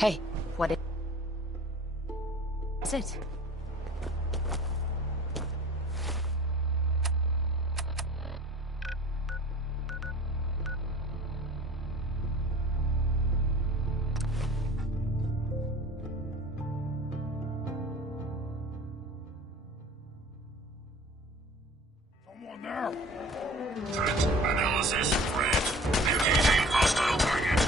Hey, what is it? Someone there? Analysis, red. Engaging hostile target.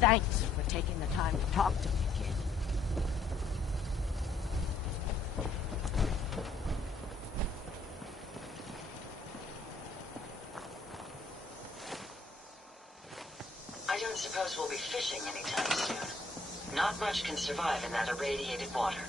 Thanks for taking the time to talk to me, kid. I don't suppose we'll be fishing anytime soon. Not much can survive in that irradiated water.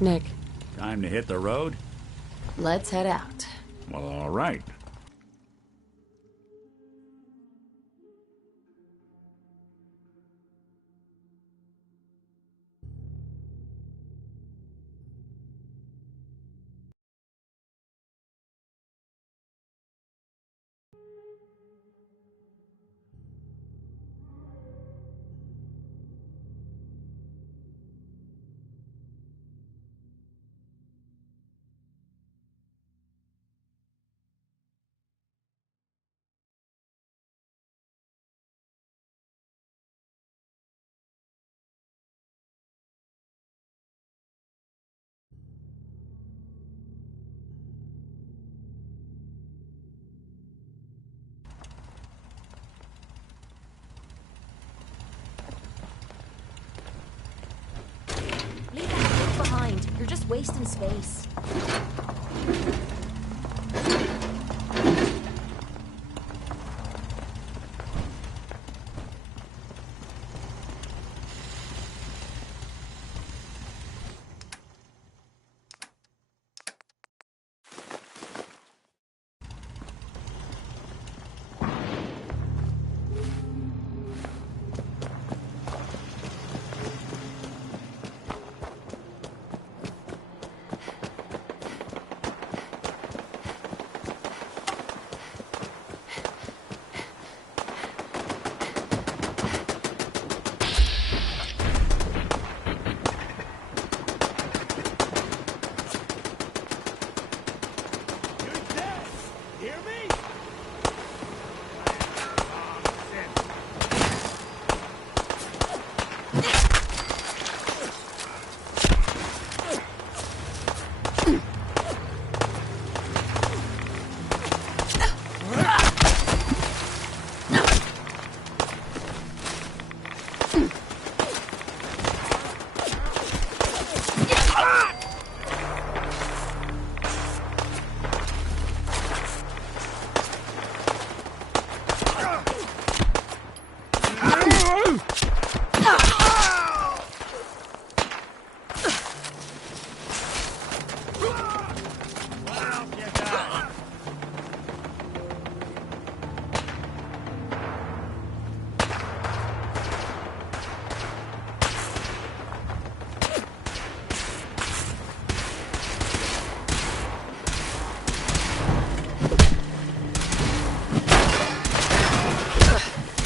Nick, Time to hit the road? let's head out. Well, all right. Leave that book behind. You're just wasting space.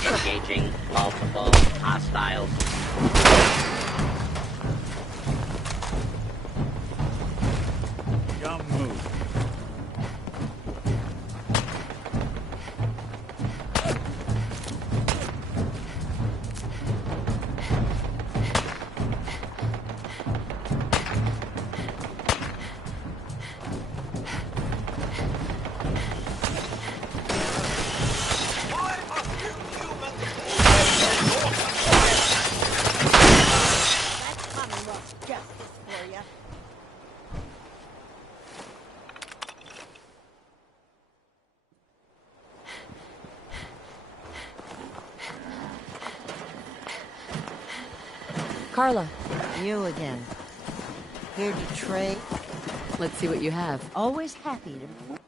Engaging multiple hostiles. Come move. That's Commonwealth justice for you. Carla, You again. Here to trade. let's see what you have. Always happy to...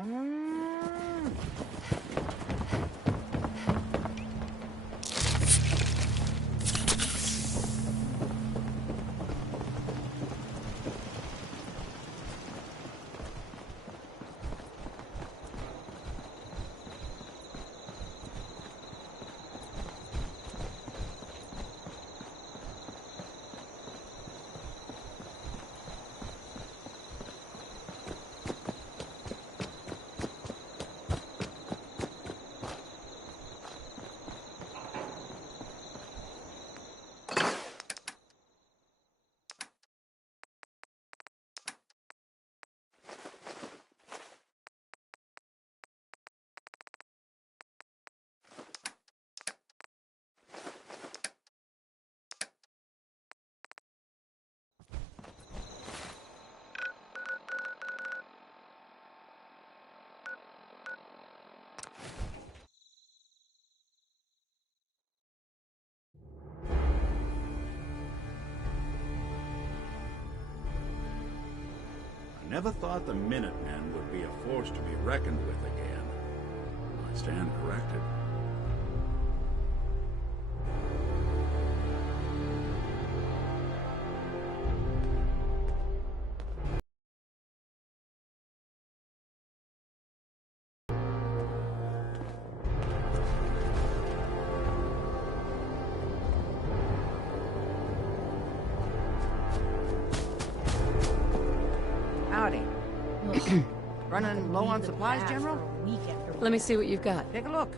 I never thought the Minutemen would be a force to be reckoned with again. I stand corrected. Howdy. Running low on supplies, General? Let me see what you've got. Take a look.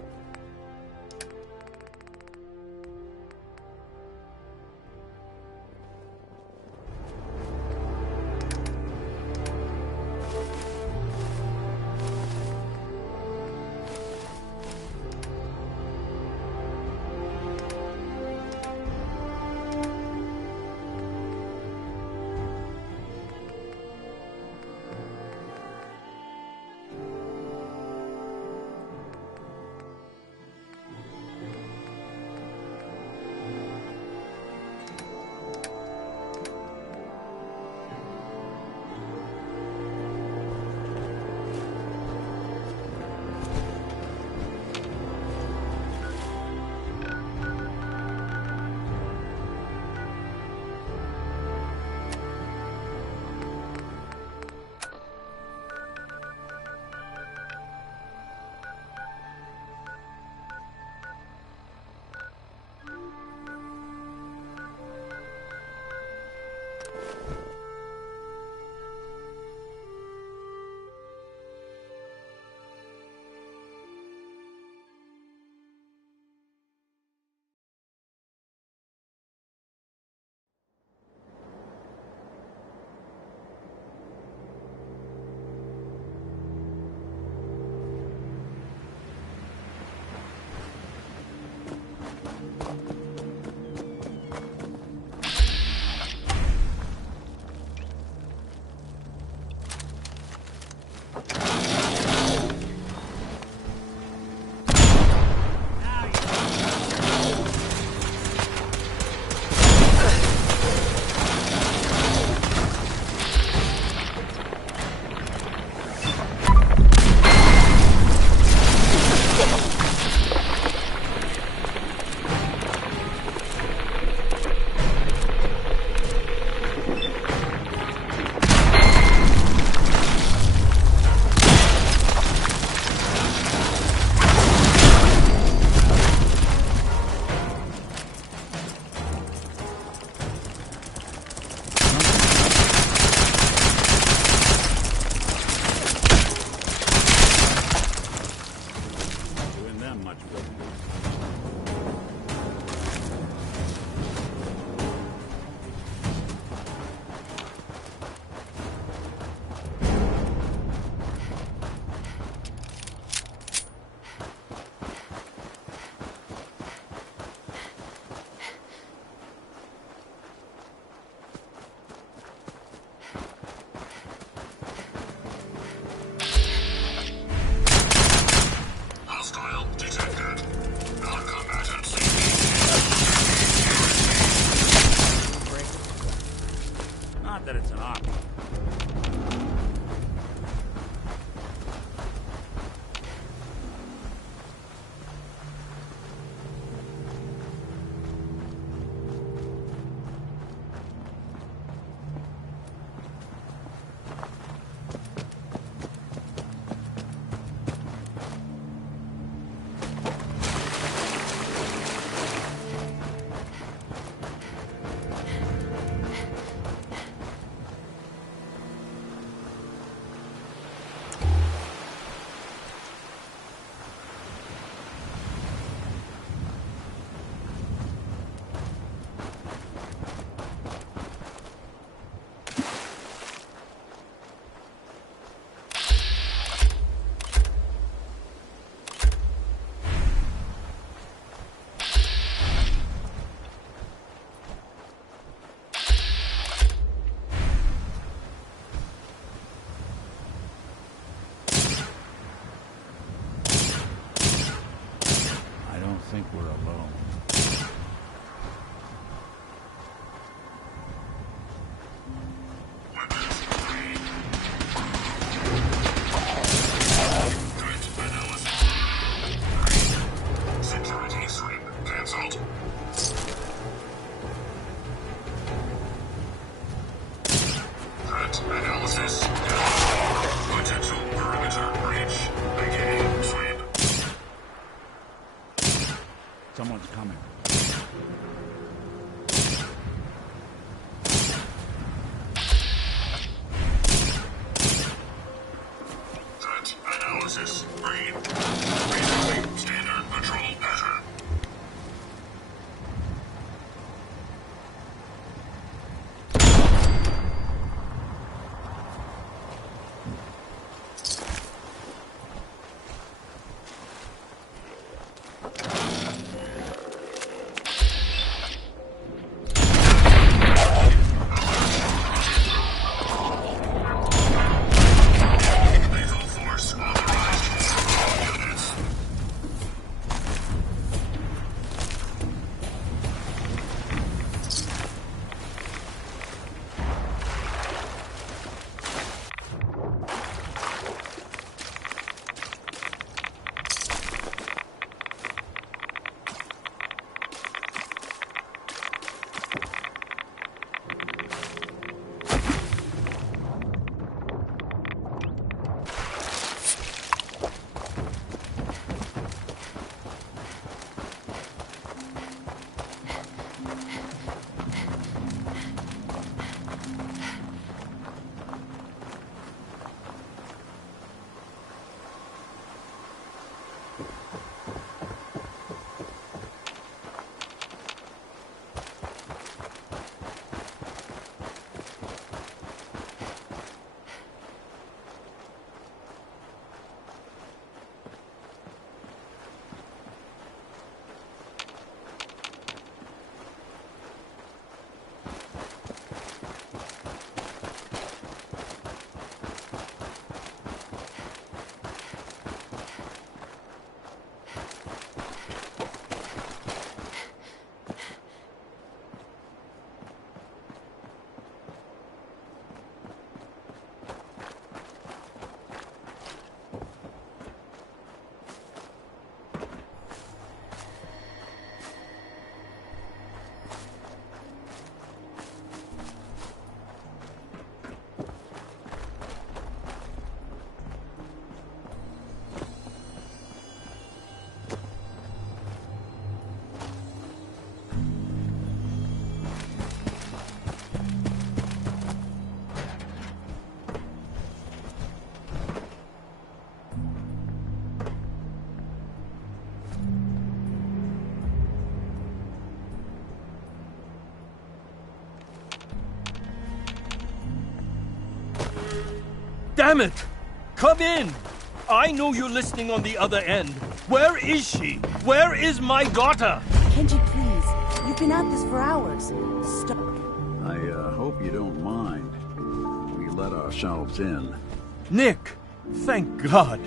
Not that it's an option. Damn it! Come in! I know you're listening on the other end. Where is she? Where is my daughter? Kenji, please. You've been at this for hours. Stop. I hope you don't mind. We let ourselves in. Nick, thank God.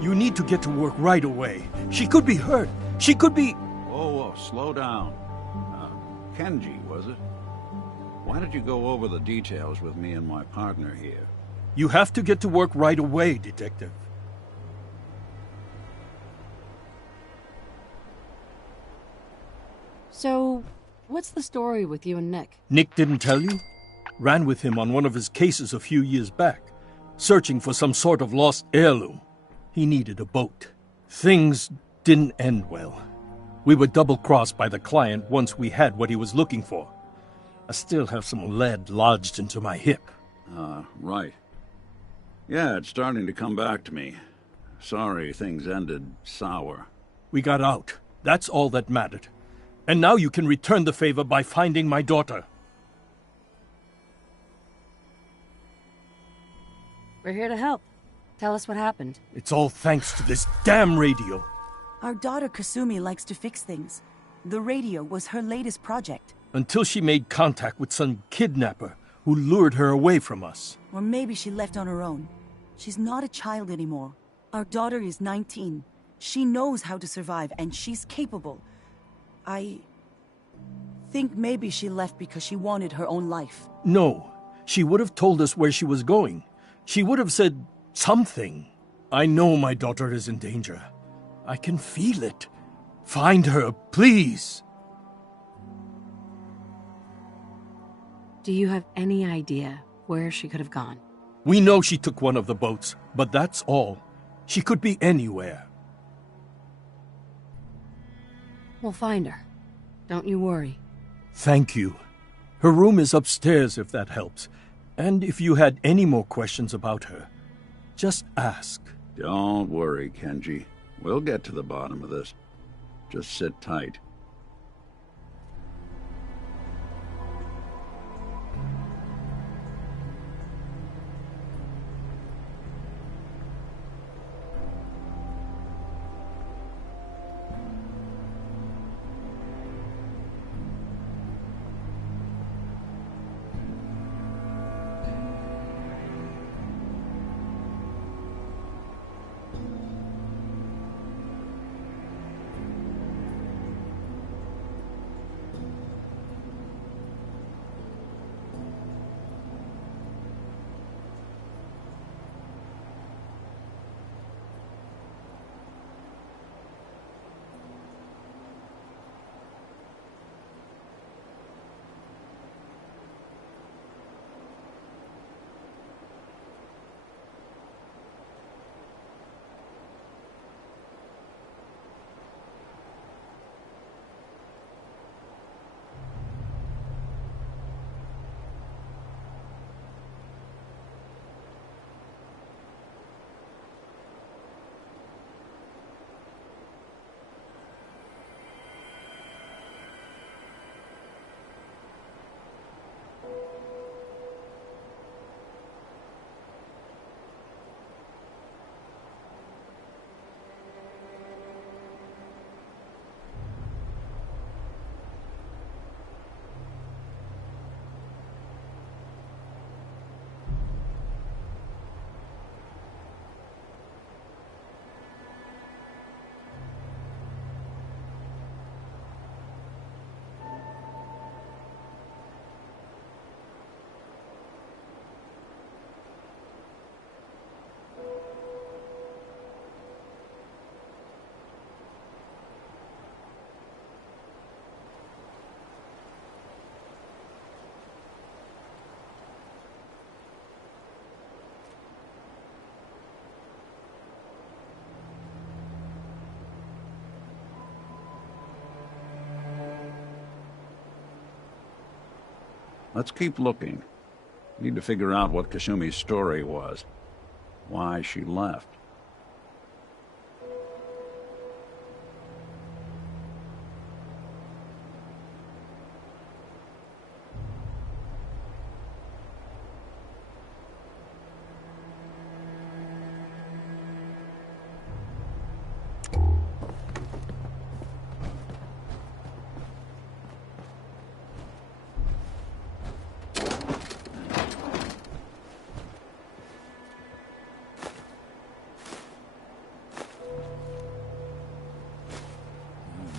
You need to get to work right away. She could be hurt. She could be... Whoa, slow down. Kenji, was it? Why did you go over the details with me and my partner here? You have to get to work right away, Detective. So, what's the story with you and Nick? Nick didn't tell you? Ran with him on one of his cases a few years back, searching for some sort of lost heirloom. He needed a boat. Things didn't end well. We were double-crossed by the client once we had what he was looking for. I still have some lead lodged into my hip. Right. Yeah, it's starting to come back to me. Sorry things ended sour. We got out. That's all that mattered. And now you can return the favor by finding my daughter. We're here to help. Tell us what happened. It's all thanks to this damn radio. Our daughter Kasumi likes to fix things. The radio was her latest project. Until she made contact with some kidnapper who lured her away from us. Or maybe she left on her own. She's not a child anymore. Our daughter is 19. She knows how to survive, and she's capable. I think maybe she left because she wanted her own life. No, she would have told us where she was going. She would have said something. I know my daughter is in danger. I can feel it. Find her, please. Do you have any idea where she could have gone? We know she took one of the boats, but that's all. She could be anywhere. We'll find her. Don't you worry. Thank you. Her room is upstairs if that helps. And if you had any more questions about her, just ask. Don't worry, Kenji. We'll get to the bottom of this. Just sit tight. Let's keep looking. Need to figure out what Kasumi's story was. Why she left.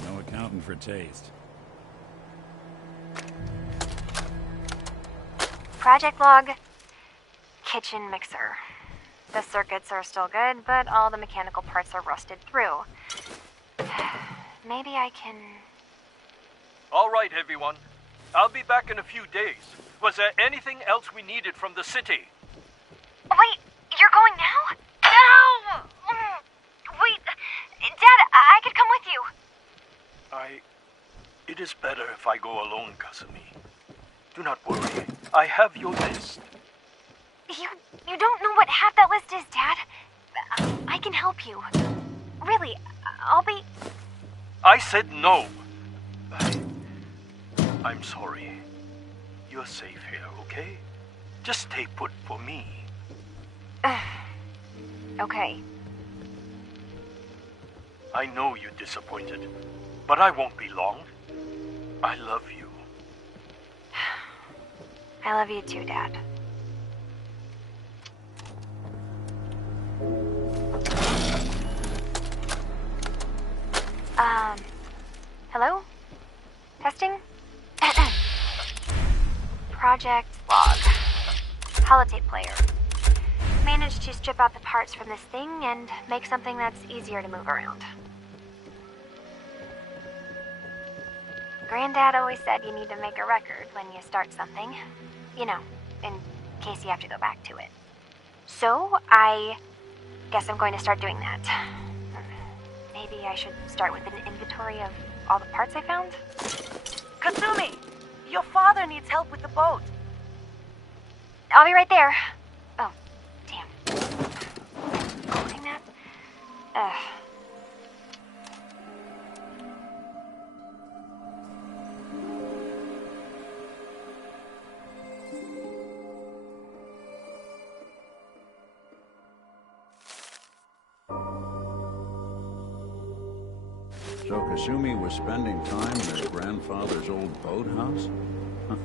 No accounting for taste. Project log. Kitchen mixer. The circuits are still good, but all the mechanical parts are rusted through. Maybe I can... All right, everyone. I'll be back in a few days. Was there anything else we needed from the city? Wait, you're going now? No! Wait, Dad, I could come with you. It is better if I go alone, Kasumi. Do not worry. I have your list. You don't know what half that list is, Dad. I can help you. Really, I'll be... I said no. I'm sorry. You're safe here, okay? Just stay put for me. Okay. I know you're disappointed, but I won't be long. I love you. I love you too, Dad. Hello? Testing? Project log. Holotape player. Managed to strip out the parts from this thing and make something that's easier to move around. Granddad always said you need to make a record when you start something. You know, in case you have to go back to it. So, I guess I'm going to start doing that. Maybe I should start with an inventory of all the parts I found? Kasumi! Your father needs help with the boat. I'll be right there. Oh, damn. Recording that? So Kasumi was spending time in her grandfather's old boathouse? Huh.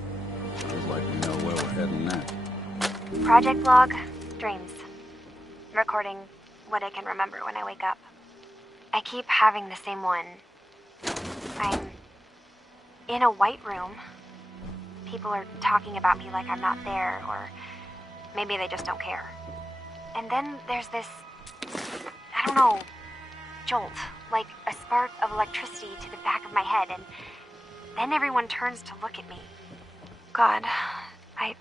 Feels like we know where we're heading next. Project log, dreams. Recording what I can remember when I wake up. I keep having the same one. I'm in a white room. People are talking about me like I'm not there, or maybe they just don't care. And then there's this, I don't know, jolt, like a spark of electricity to the back of my head, and then everyone turns to look at me. God, I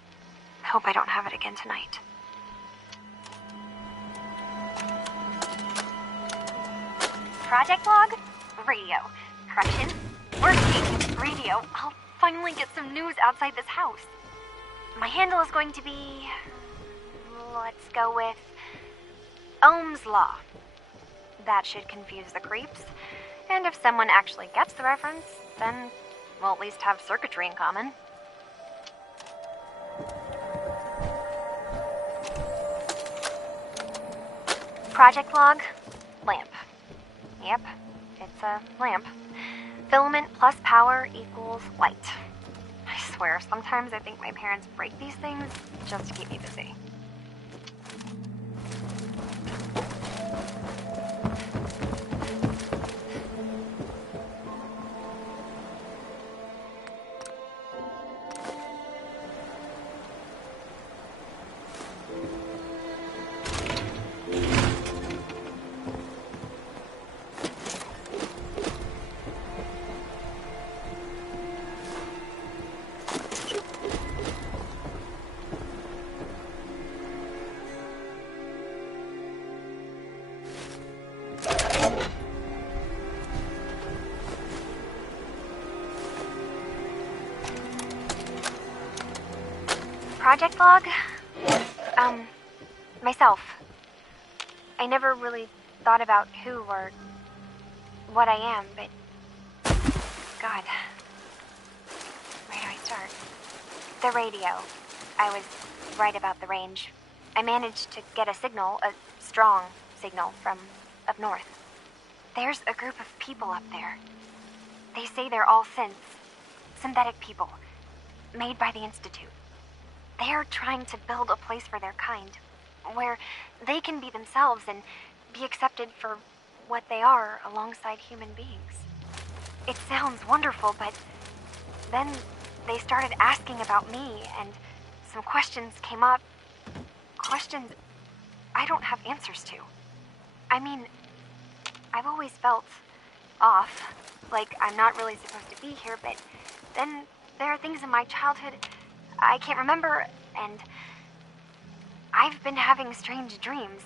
hope I don't have it again tonight. Project log? Radio. Correction. Working. Radio. I'll finally get some news outside this house. My handle is going to be... let's go with... Ohm's Law. That should confuse the creeps. And if someone actually gets the reference, then we'll at least have circuitry in common. Project log, lamp. Yep, it's a lamp. Filament plus power equals light. I swear, sometimes I think my parents break these things just to keep me busy. project log? Myself. I never really thought about who or what I am, but... God. Where do I start? The radio. I was right about the range. I managed to get a signal, a strong signal, from up north. There's a group of people up there. They say they're all synths. Synthetic people. Made by the Institute. They're trying to build a place for their kind, where they can be themselves and be accepted for what they are alongside human beings. It sounds wonderful, but then they started asking about me, and some questions came up. Questions I don't have answers to. I mean, I've always felt off, like I'm not really supposed to be here, but then there are things in my childhood I can't remember, and I've been having strange dreams.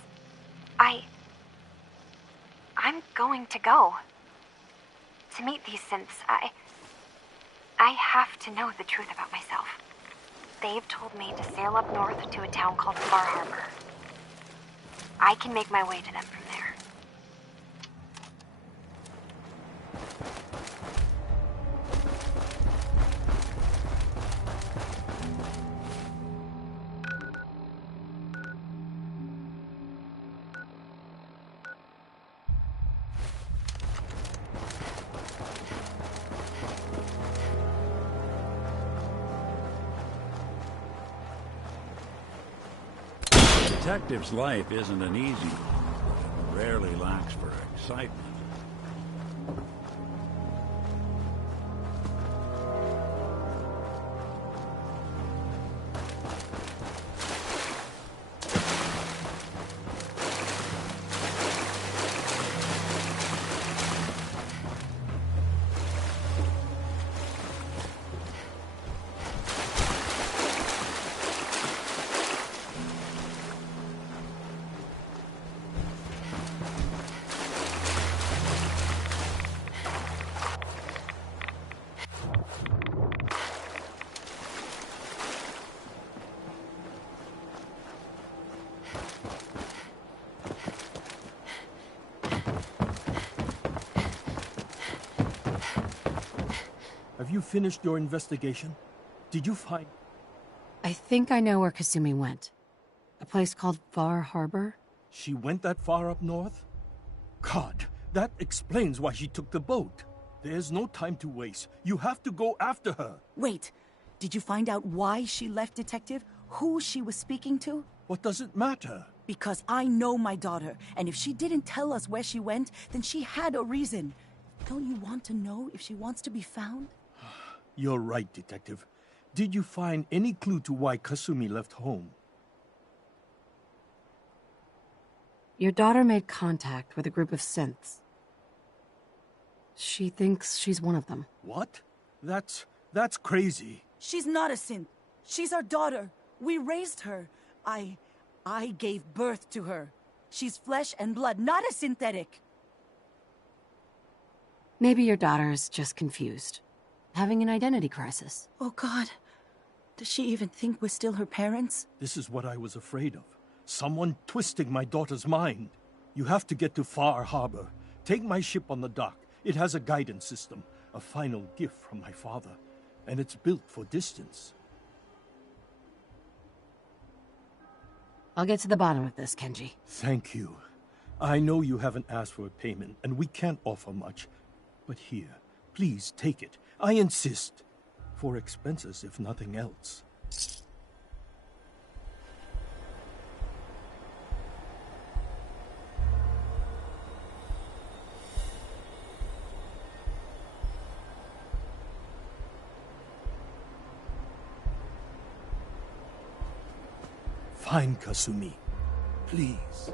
I'm going to go. To meet these synths, I have to know the truth about myself. They've told me to sail up north to a town called Far Harbor. I can make my way to them from there. A detective's life isn't an easy one. It rarely lacks for excitement. Have you finished your investigation? Did you find... I think I know where Kasumi went. A place called Far Harbor? She went that far up north? God, that explains why she took the boat. There's no time to waste. You have to go after her. Wait, did you find out why she left, Detective? Who she was speaking to? What does it matter? Because I know my daughter, and if she didn't tell us where she went, then she had a reason. Don't you want to know if she wants to be found? You're right, Detective. Did you find any clue to why Kasumi left home? Your daughter made contact with a group of synths. She thinks she's one of them. What? That's crazy. She's not a synth. She's our daughter. We raised her. I gave birth to her. She's flesh and blood, not a synthetic. Maybe your daughter is just confused. Having an identity crisis. Oh, God. Does she even think we're still her parents? This is what I was afraid of. Someone twisting my daughter's mind. You have to get to Far Harbor. Take my ship on the dock. It has a guidance system, a final gift from my father, and it's built for distance. I'll get to the bottom of this, Kenji. Thank you. I know you haven't asked for a payment, and we can't offer much. But here, please take it. I insist. For expenses, if nothing else. Find Kasumi, please.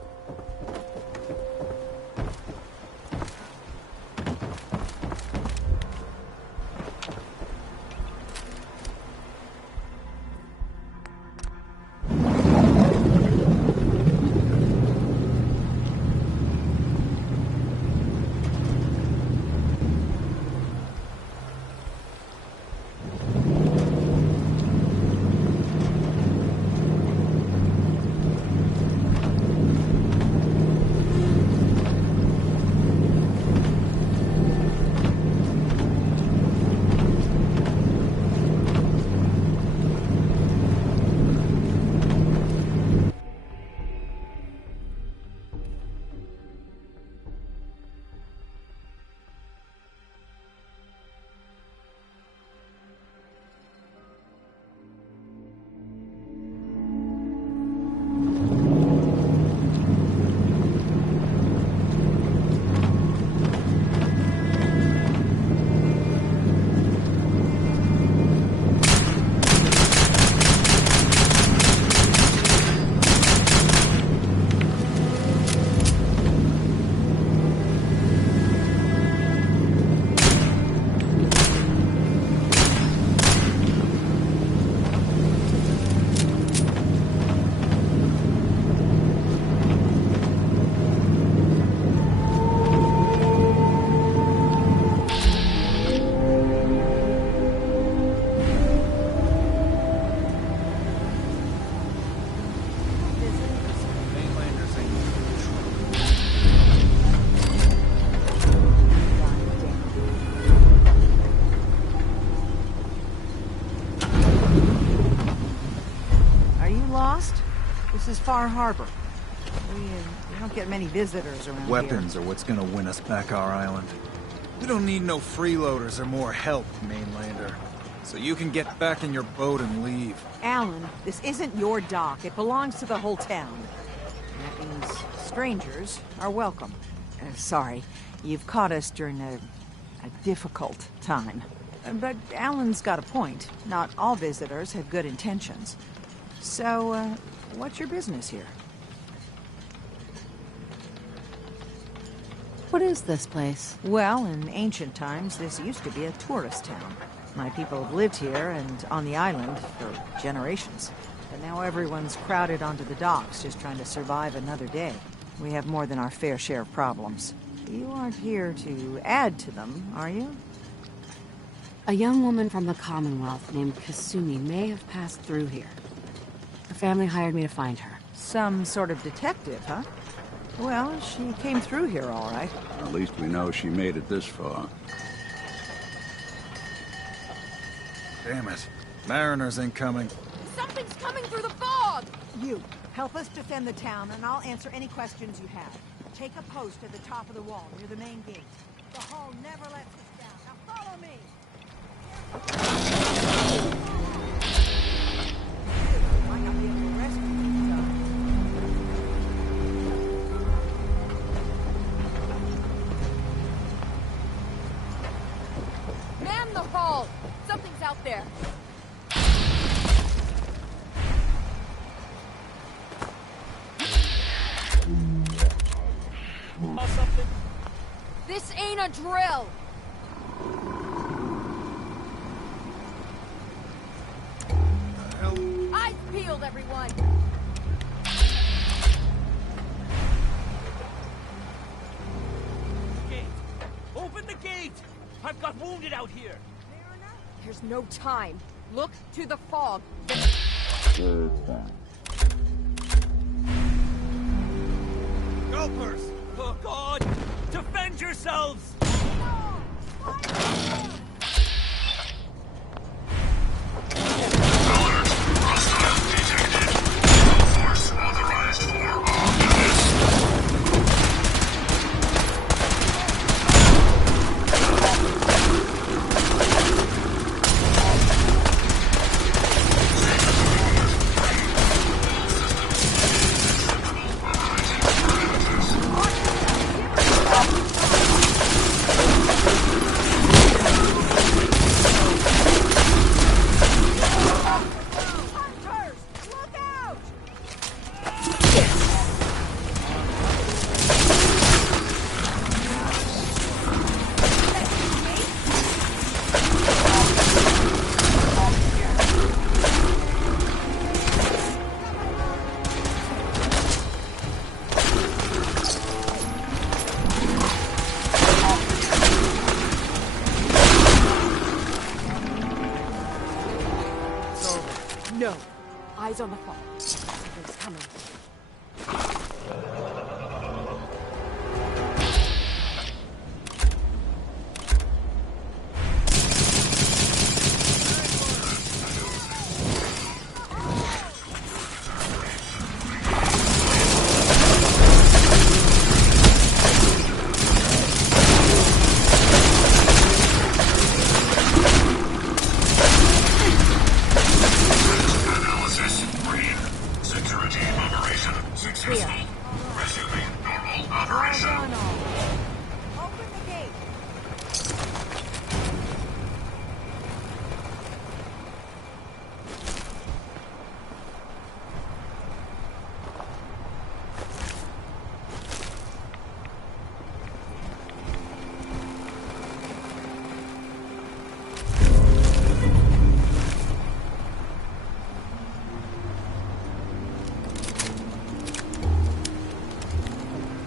lost? This is Far Harbor. We don't get many visitors around here. Weapons are what's gonna win us back our island. We don't need no freeloaders or more help, mainlander. So you can get back in your boat and leave. Alan, this isn't your dock. It belongs to the whole town. That means strangers are welcome. Sorry, you've caught us during a difficult time. But Alan's got a point. Not all visitors have good intentions. So, what's your business here? What is this place? Well, in ancient times, this used to be a tourist town. My people have lived here and on the island for generations. But now everyone's crowded onto the docks, just trying to survive another day. We have more than our fair share of problems. You aren't here to add to them, are you? A young woman from the Commonwealth named Kasumi may have passed through here. Her family hired me to find her. Some sort of detective, huh? Well, she came through here all right. At least we know she made it this far. Damn it. Mariners incoming. Something's coming through the fog! You, help us defend the town, and I'll answer any questions you have. Take a post at the top of the wall, near the main gate. The hull never lets us down. Now follow me! Might not be able to rescue you, so... Man the hull! Something's out there. Something. This ain't a drill! Eyes peeled, everyone! Gate! Open the gate! I've got wounded out here! There's no time. Look to the fog. Gulpers! Oh God! Defend yourselves! No. Eyes on the fog. Something's coming.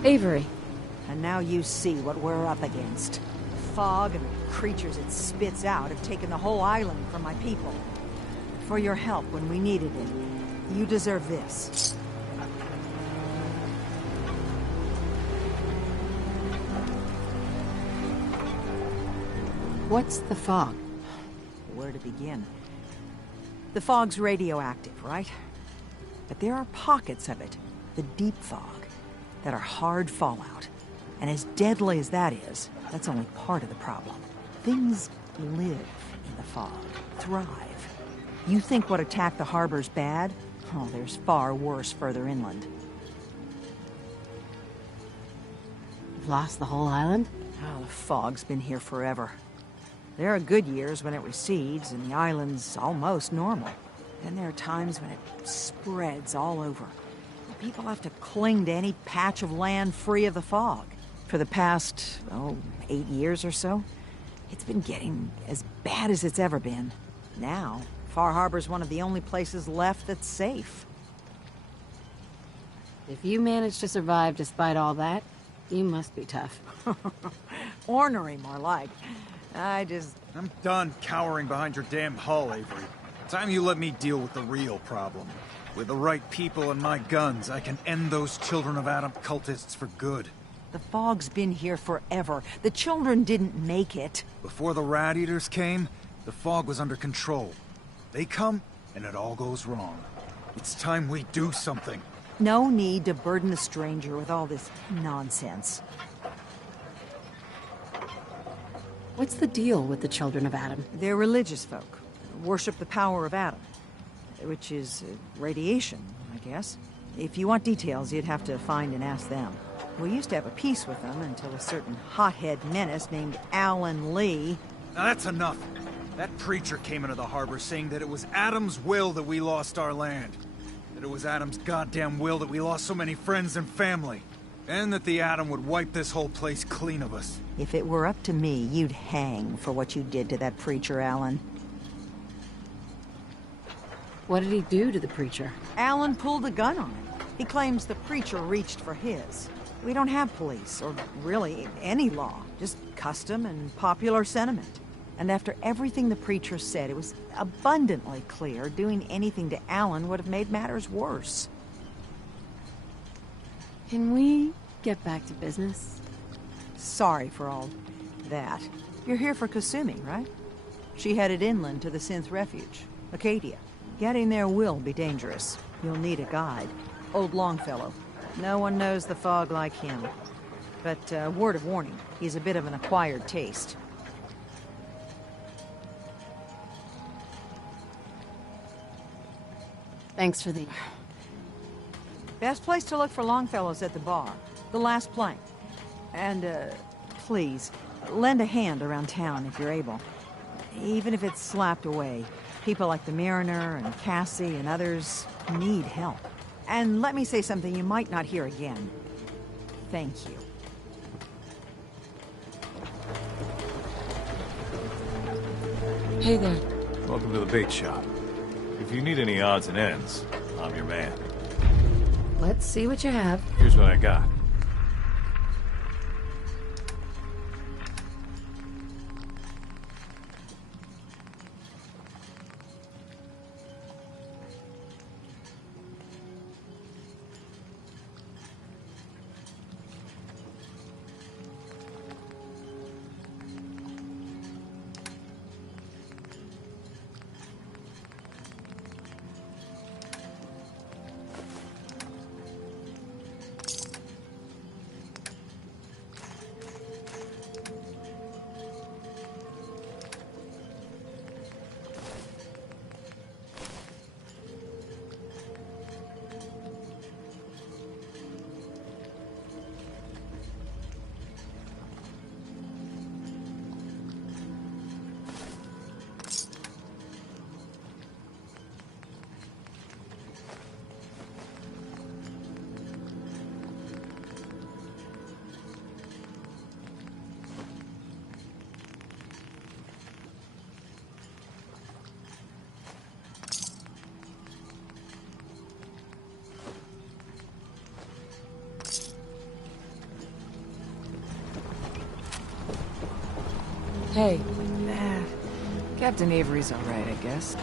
Avery. And now you see what we're up against. Fog and the creatures it spits out have taken the whole island from my people. For your help when we needed it, you deserve this. What's the fog? Where to begin? The fog's radioactive, right? But there are pockets of it, the deep fog, that are hard fallout. And as deadly as that is, that's only part of the problem. Things live in the fog, thrive. You think what attacked the harbor's bad? Oh, there's far worse further inland. You've lost the whole island? Oh, the fog's been here forever. There are good years when it recedes and the island's almost normal. Then there are times when it spreads all over. People have to cling to any patch of land free of the fog. For the past, 8 years or so, it's been getting as bad as it's ever been. Now, Far Harbor's one of the only places left that's safe. If you managed to survive despite all that, you must be tough. Ornery, more like. I'm done cowering behind your damn hull, Avery. Time you let me deal with the real problem. With the right people and my guns, I can end those Children of Adam cultists for good. The fog's been here forever. The children didn't make it. Before the Rat Eaters came, the fog was under control. They come, and it all goes wrong. It's time we do something. No need to burden the stranger with all this nonsense. What's the deal with the Children of Adam? They're religious folk. Worship the power of Adam. Which is radiation, I guess. If you want details, you'd have to find and ask them. We used to have a peace with them until a certain hothead menace named Alan Lee... Now that's enough. That preacher came into the harbor saying that it was Adam's will that we lost our land. That it was Adam's goddamn will that we lost so many friends and family. And that the Atom would wipe this whole place clean of us. If it were up to me, you'd hang for what you did to that preacher, Alan. What did he do to the preacher? Alan pulled a gun on him. He claims the preacher reached for his. We don't have police, or really any law. Just custom and popular sentiment. And after everything the preacher said, it was abundantly clear doing anything to Alan would have made matters worse. Can we get back to business? Sorry for all that. You're here for Kasumi, right? She headed inland to the Synth Refuge, Acadia. Getting there will be dangerous. You'll need a guide. Old Longfellow. No one knows the fog like him. But, word of warning, he's a bit of an acquired taste. Thanks for the... Best place to look for Longfellow's at the bar. The last plank. And, please, lend a hand around town if you're able. Even if it's slapped away. People like the Mariner and Cassie and others need help. And let me say something you might not hear again. Thank you. Hey there. Welcome to the bait shop. If you need any odds and ends, I'm your man. Let's see what you have. Here's what I got. Hey. Captain Avery's all right, I guess.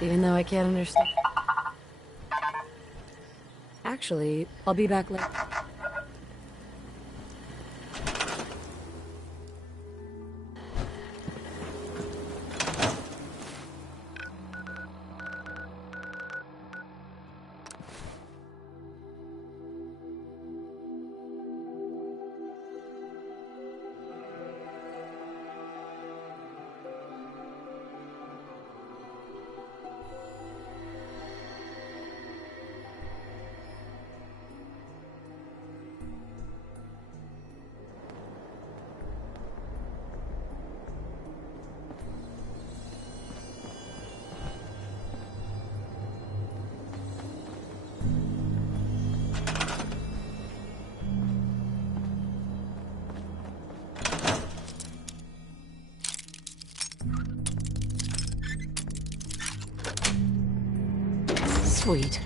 even though I can't understand. Actually, I'll be back later. Sweet.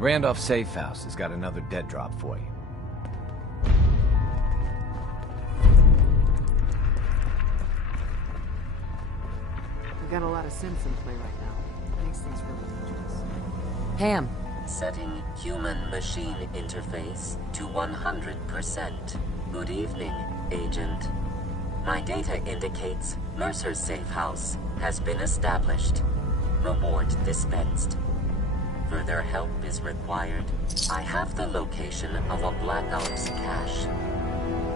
Randolph Safe House has got another dead drop for you. We've got a lot of Sims in play right now. Makes things really dangerous. Pam. Setting human-machine interface to 100%. Good evening, Agent. My data indicates Mercer's safe house has been established. Reward dispensed. Further help is required. I have the location of a Black Ops cache.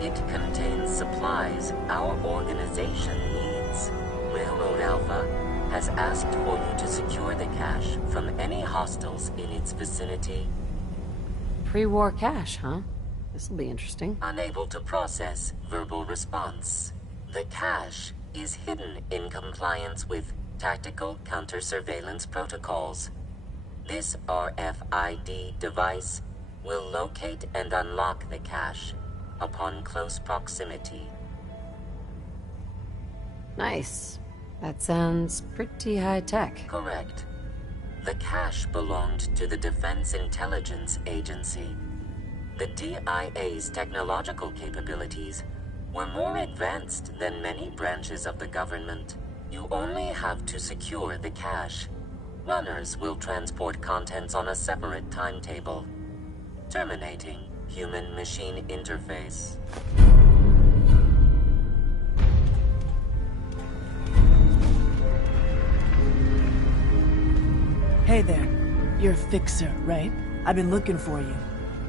It contains supplies our organization needs. Railroad Alpha has asked for you to secure the cache from any hostiles in its vicinity. Pre-war cache, huh? This'll be interesting. Unable to process verbal response. The cache is hidden in compliance with tactical counter-surveillance protocols. This RFID device will locate and unlock the cache upon close proximity. Nice. That sounds pretty high-tech. Correct. The cache belonged to the Defense Intelligence Agency. The DIA's technological capabilities were more advanced than many branches of the government. You only have to secure the cache. Runners will transport contents on a separate timetable. Terminating human-machine interface. Hey there. You're a fixer, right? I've been looking for you.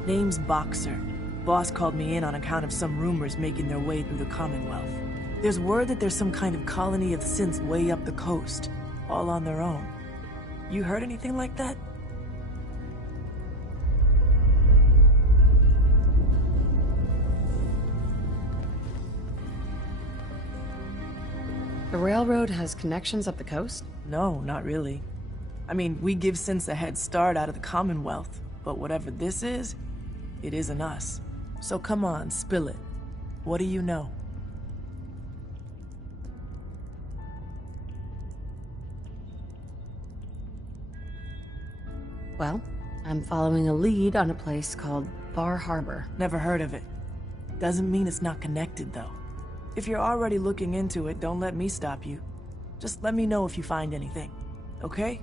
Name's Boxer. Boss called me in on account of some rumors making their way through the Commonwealth. There's word that there's some kind of colony of synths way up the coast, all on their own. You heard anything like that? The railroad has connections up the coast? No, not really. I mean, we give synths a head start out of the Commonwealth, but whatever this is, it isn't us. So come on, spill it. What do you know? Well, I'm following a lead on a place called Bar Harbor. Never heard of it. Doesn't mean it's not connected, though. If you're already looking into it, don't let me stop you. Just let me know if you find anything, okay?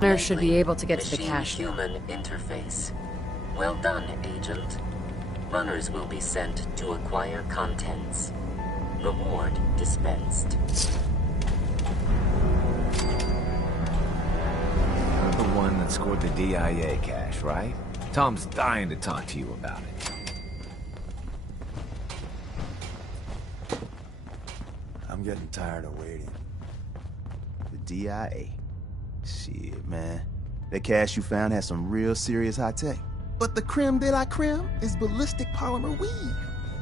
Runners should be able to get to the cache now. Machine-human interface. Well done, Agent. Runners will be sent to acquire contents. Reward dispensed. You're the one that scored the DIA cache, right? Tom's dying to talk to you about it. I'm getting tired of waiting. The DIA. Shit, man. That cache you found has some real serious high tech. But the creme de la creme is ballistic polymer weave.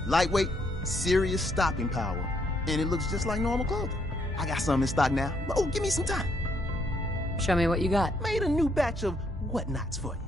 Lightweight, serious stopping power. And it looks just like normal clothing. I got some in stock now. Oh, give me some time. Show me what you got. Made a new batch of whatnots for you.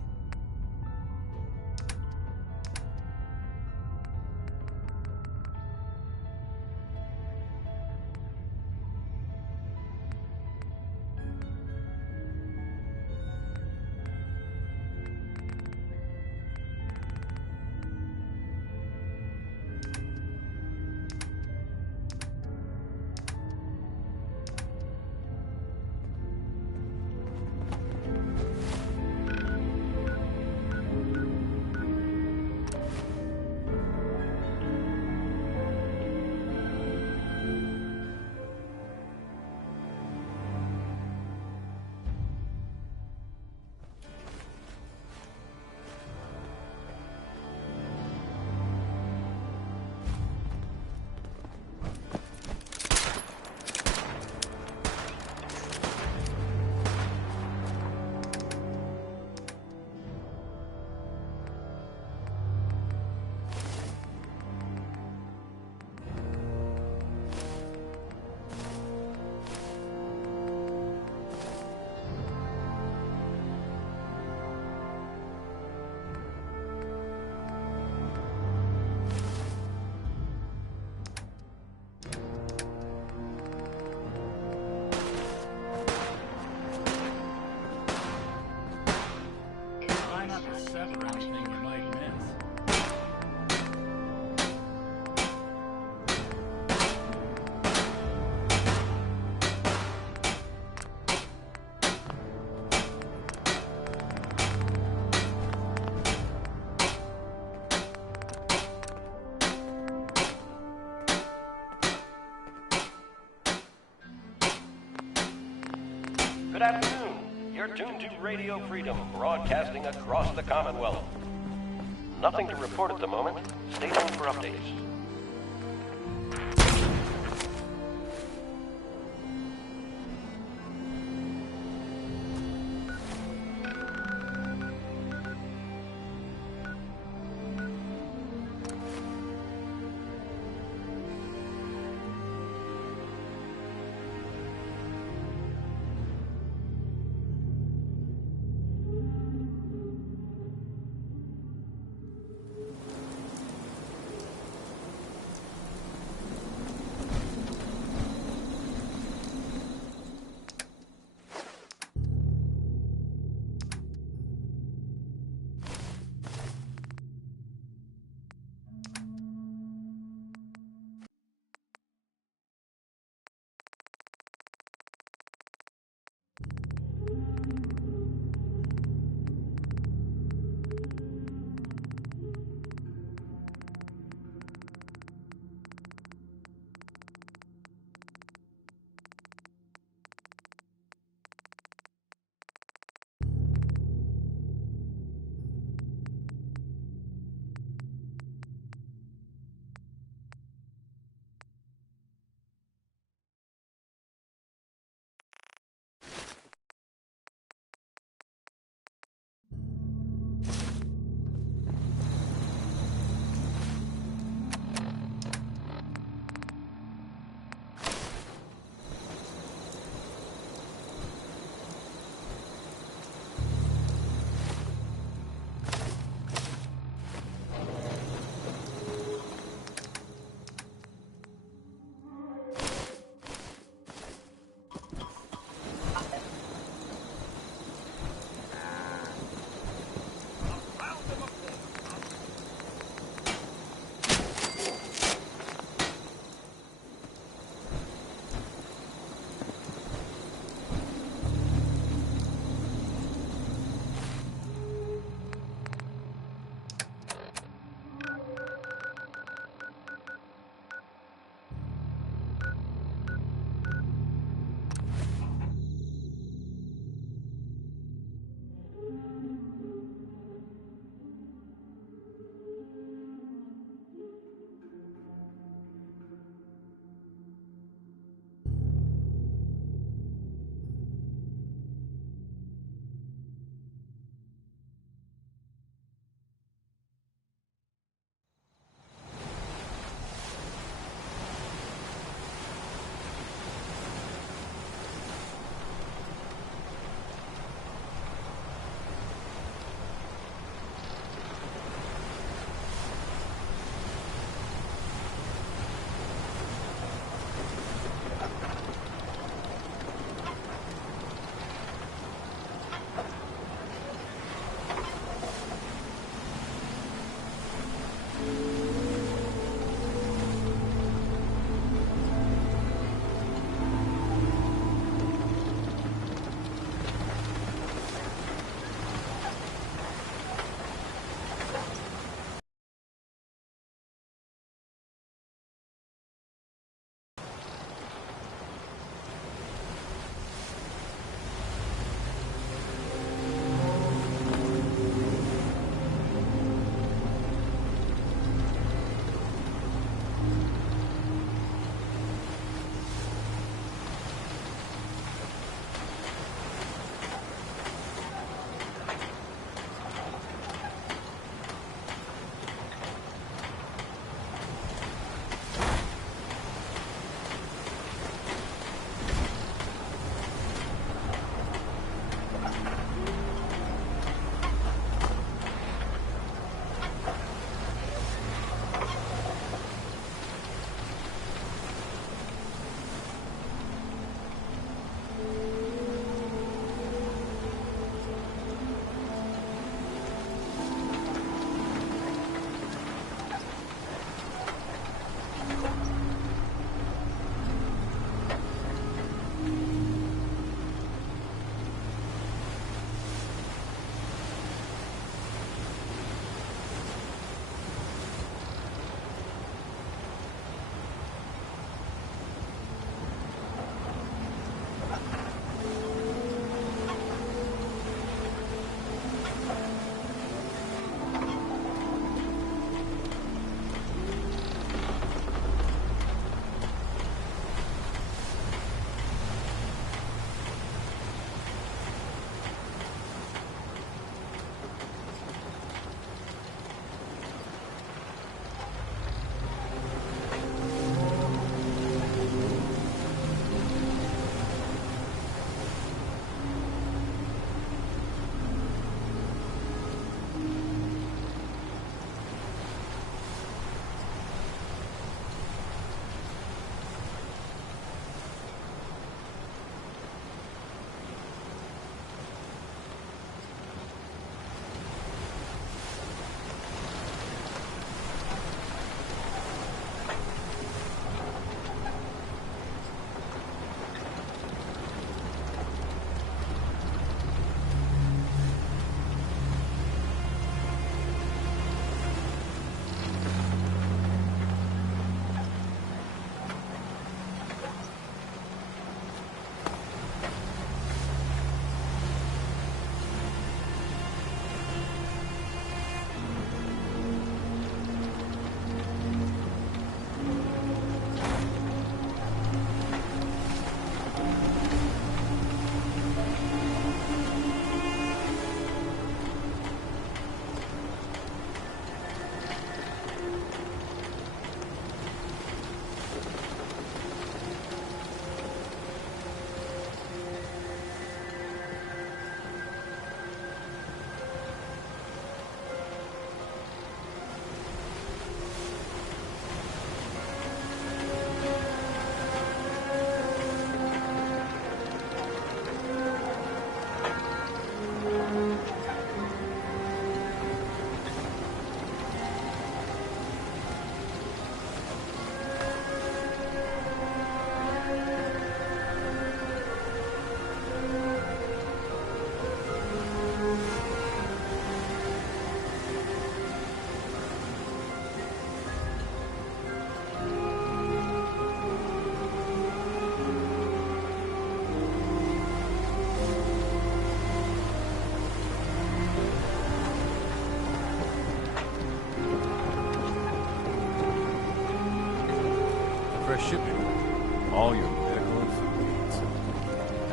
Good afternoon. You're tuned to Radio Freedom, broadcasting across the Commonwealth. Nothing to report at the moment. Stay tuned for updates.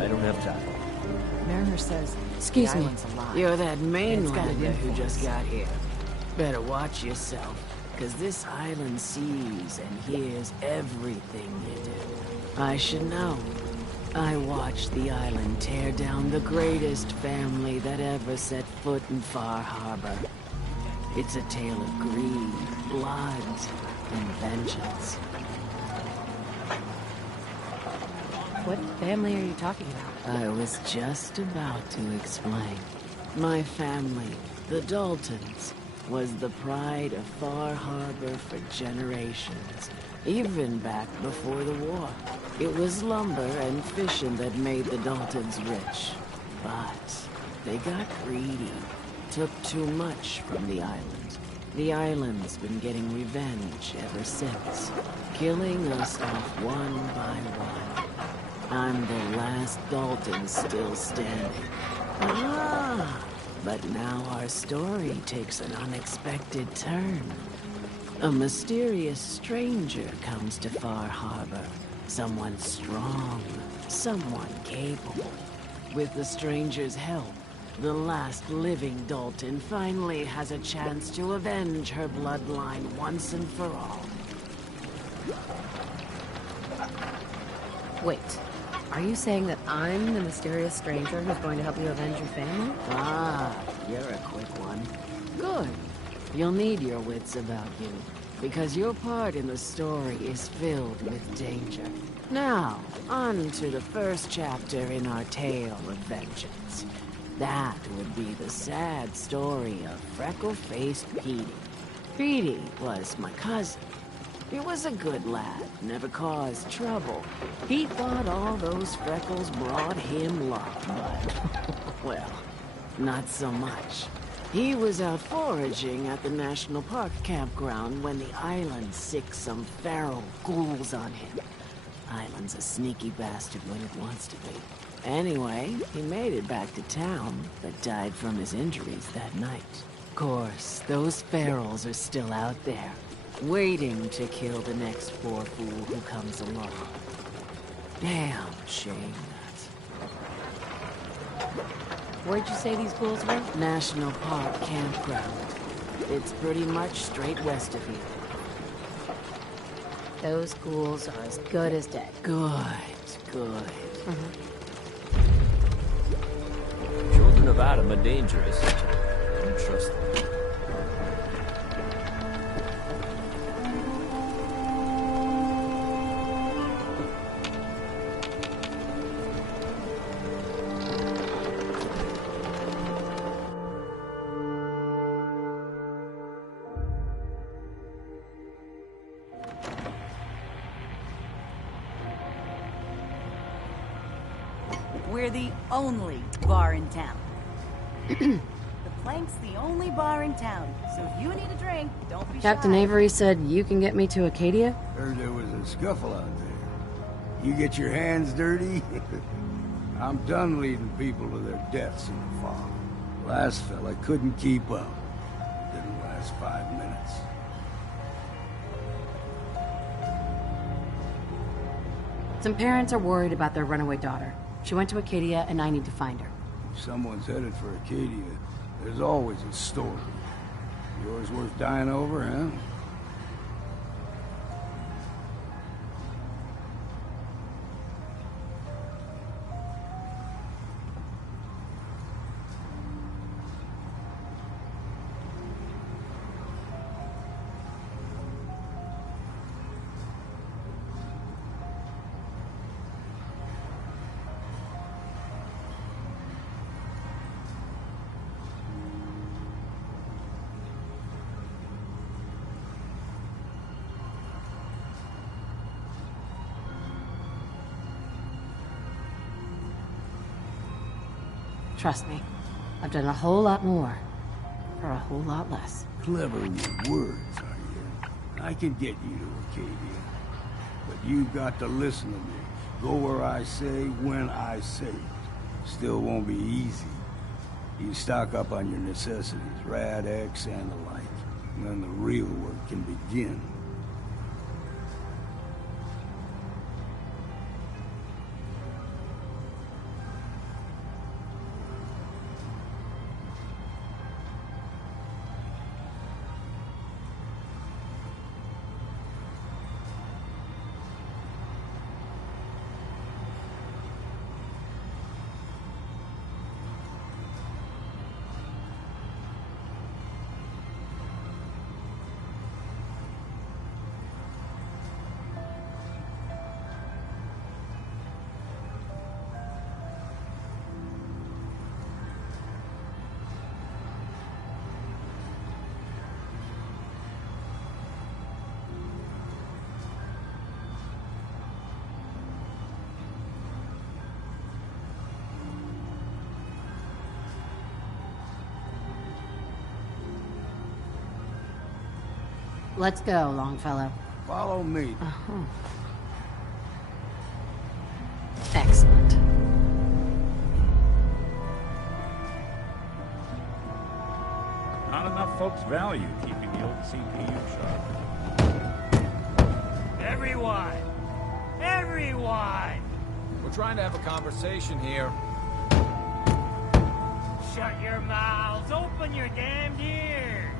I don't have time. Mariner says Excuse the me. island's alive. You're that It's got an mainlander who influence. just got here. Better watch yourself, because this island sees and hears everything you do. I should know. I watched the island tear down the greatest family that ever set foot in Far Harbor. It's a tale of greed, blood, and vengeance. What family are you talking about? I was just about to explain. My family, the Daltons, was the pride of Far Harbor for generations, even back before the war. It was lumber and fishing that made the Daltons rich. But they got greedy, took too much from the island. The island's been getting revenge ever since, killing us off one by one. I'm the last Dalton still standing. But now our story takes an unexpected turn. A mysterious stranger comes to Far Harbor. Someone strong, someone capable. With the stranger's help, the last living Dalton finally has a chance to avenge her bloodline once and for all. Wait, are you saying that I'm the mysterious stranger who's going to help you avenge your family? Ah, you're a quick one. Good. You'll need your wits about you, because your part in the story is filled with danger. Now, on to the first chapter in our tale of vengeance. That would be the sad story of freckle-faced Petey. Petey was my cousin. He was a good lad, never caused trouble. He thought all those freckles brought him luck, but, well, not so much. He was out foraging at the National Park campground when the island sicked some feral ghouls on him. Island's a sneaky bastard when it wants to be. Anyway, he made it back to town, but died from his injuries that night. Of course, those ferals are still out there, waiting to kill the next poor fool who comes along. Damn shame that. Where'd you say these ghouls were? National Park campground. It's pretty much straight west of here. Those ghouls are as good as dead. Good. Children of Adam are dangerous. Don't trust them. We're the only bar in town. The Plank's the only bar in town, so if you need a drink, don't be Captain shy. Avery said you can get me to Acadia? Heard there was a scuffle out there. You get your hands dirty? I'm done leading people to their deaths in the fog. Last fella couldn't keep up. Didn't last 5 minutes. Some parents are worried about their runaway daughter. She went to Acadia, and I need to find her. If someone's headed for Acadia, there's always a story. Yours worth dying over, huh? Trust me, I've done a whole lot more for a whole lot less. Clever with words, are you? I can get you to Acadia. But you've got to listen to me. Go where I say, when I say it. Still won't be easy. You stock up on your necessities, Rad X and the like. And then the real work can begin. Let's go, Longfellow. Follow me. Excellent. Not enough folks value keeping the old CPU sharp. Everyone! Everyone! We're trying to have a conversation here. Shut your mouths! Open your damned ears!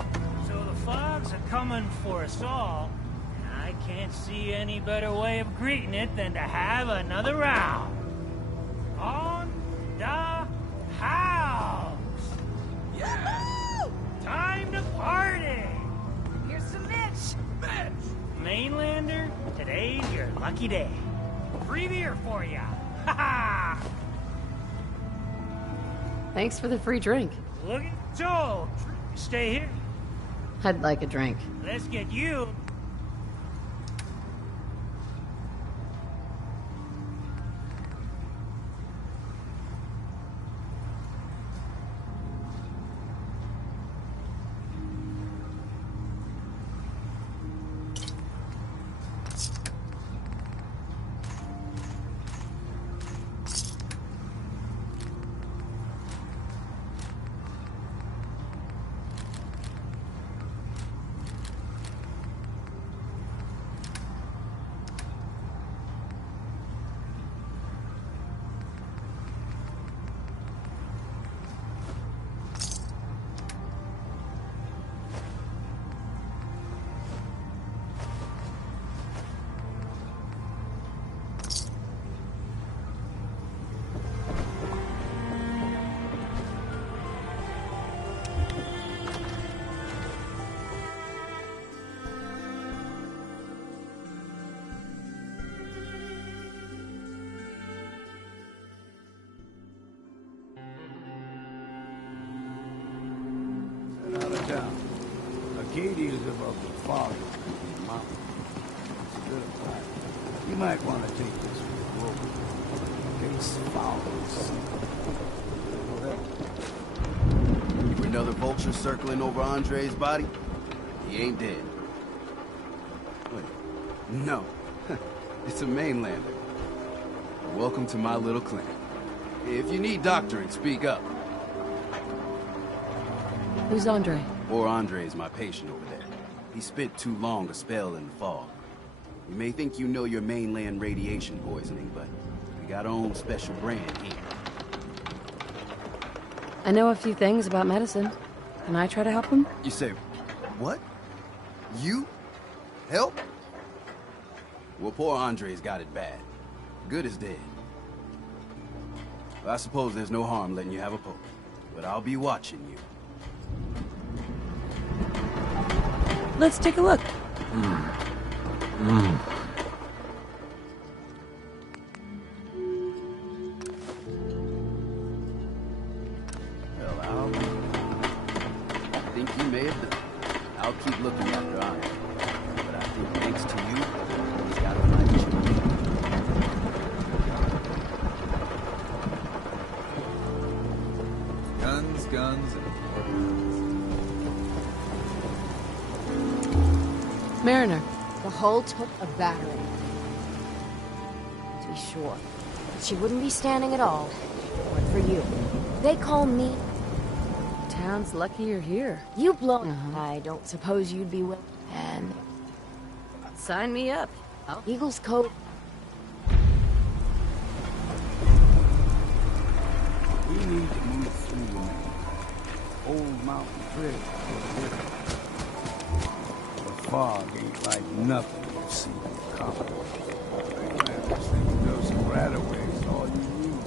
So the fogs are coming for us all. And I can't see any better way of greeting it than to have another round. On the house! Yeah! Time to party! Here's some Mitch! Mainlander, today's your lucky day. Free beer for ya! Ha ha! Thanks for the free drink. Look at Joe. Stay here. I'd like a drink. Let's get you. Out of town. Acadia is above the fog mountain. It's a bit of time. You might want to take this road. Case follows. Another vulture circling over Andre's body? He ain't dead. Wait, no. It's a mainlander. Welcome to my little clinic. If you need doctoring, speak up. Who's Andre? Poor Andre's my patient over there. He spent too long a spell in the fog. You may think you know your mainland radiation poisoning, but we got our own special brand here. I know a few things about medicine. Can I try to help him? You say, what? You? Help? Well, poor Andre's got it bad. Good is dead. Well, I suppose there's no harm letting you have a poke, but I'll be watching you. Let's take a look. Well, I think you may have done it. I'll keep looking after Andre. But I think thanks to you, he's got a life change. Guns, guns, and more guns. Mariner. The hull took a battering. To be sure. But she wouldn't be standing at all. But for you. They call me... Town's lucky you're here. You blow... I don't suppose you'd be willing... And... Sign me up. Eagle's Cove... We need to move through the main. Old Mountain Bridge. The fog ain't like nothing you've seen in the Commonwealth. I just think those Gradaways all you need.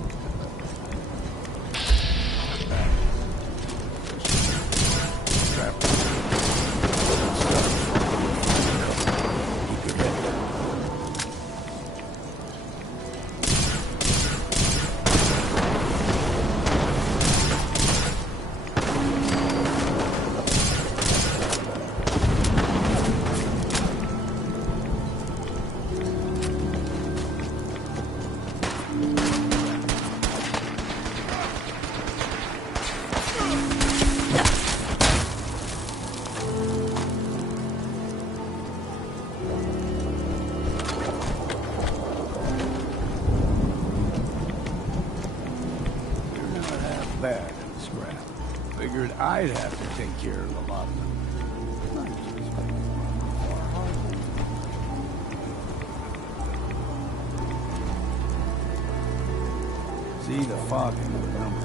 bad in the scrap. Figured I'd have to take care of a lot of them. See the fog in the number.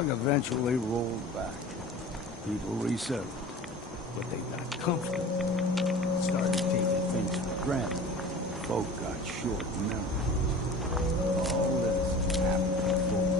Eventually rolled back. People resettled, but they got comfortable. Started taking things for granted. Folk got short memories. All this happened before.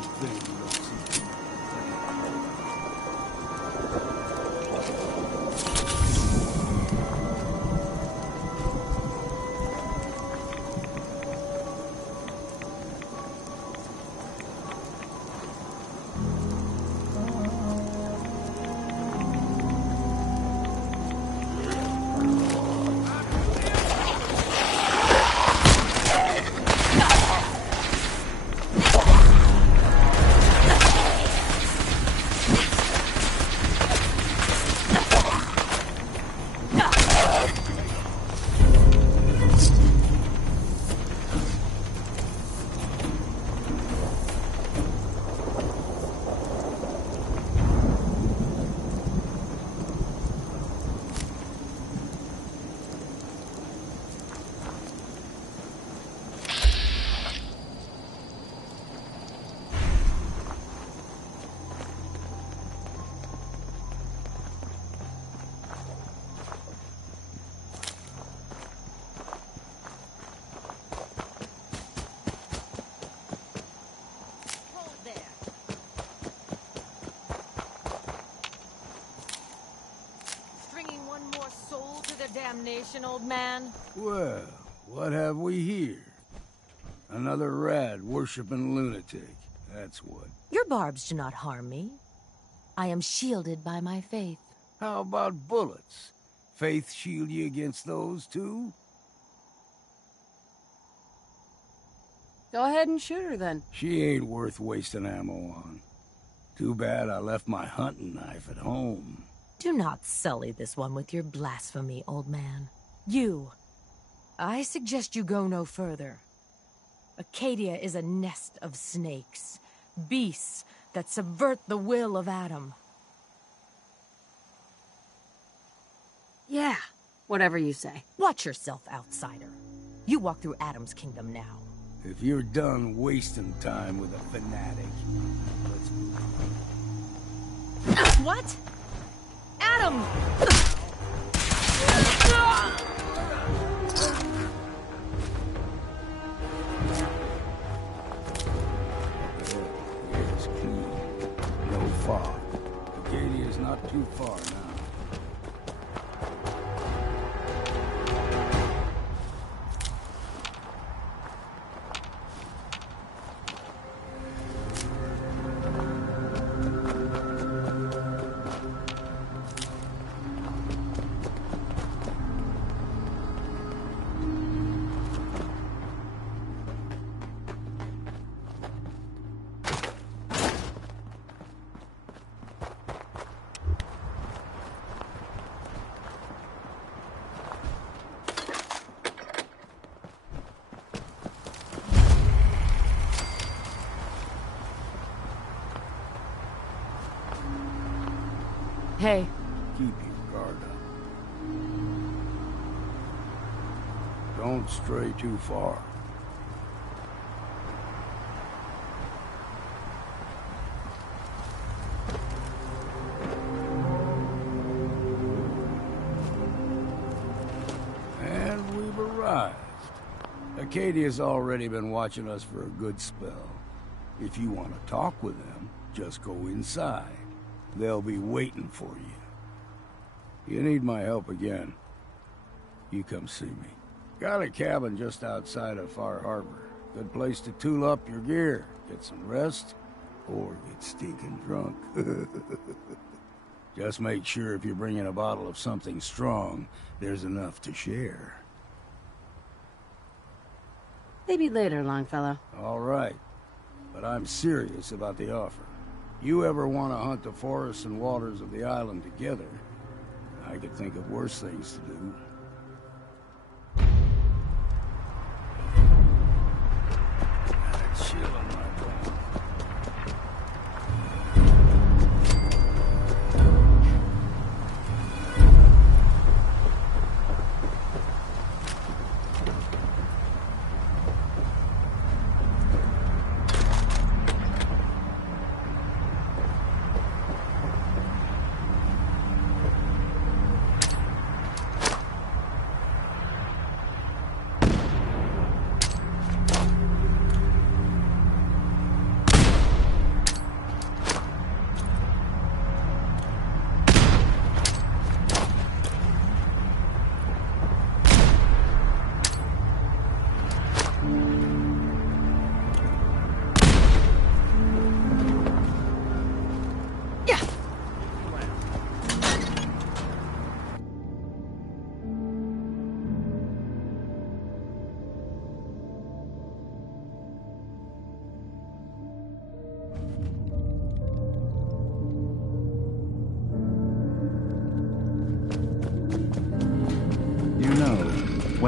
good thing you don't see too many. Damnation, old man. Well, what have we here? Another rad worshipping lunatic. That's what. Your barbs do not harm me. I am shielded by my faith. How about bullets? Faith shield you against those, too? Go ahead and shoot her, then. She ain't worth wasting ammo on. Too bad I left my hunting knife at home. Do not sully this one with your blasphemy, old man. You. I suggest you go no further. Acadia is a nest of snakes. Beasts that subvert the will of Adam. Yeah, whatever you say. Watch yourself, outsider. You walk through Adam's kingdom now. If you're done wasting time with a fanatic, let's move on. What? Adam! Yes, clean. No fog. Acadia's not too far now. Hey. Keep your guard up. Don't stray too far. And we've arrived. Acadia's already been watching us for a good spell. If you want to talk with them, just go inside. They'll be waiting for you. You need my help again, you come see me. Got a cabin just outside of Far Harbor. Good place to tool up your gear, get some rest, or get stinking drunk. Just make sure if you're bringing a bottle of something strong, there's enough to share. Maybe later, Longfellow. All right, but I'm serious about the offer. You ever want to hunt the forests and waters of the island together, I could think of worse things to do. Chill on my phone.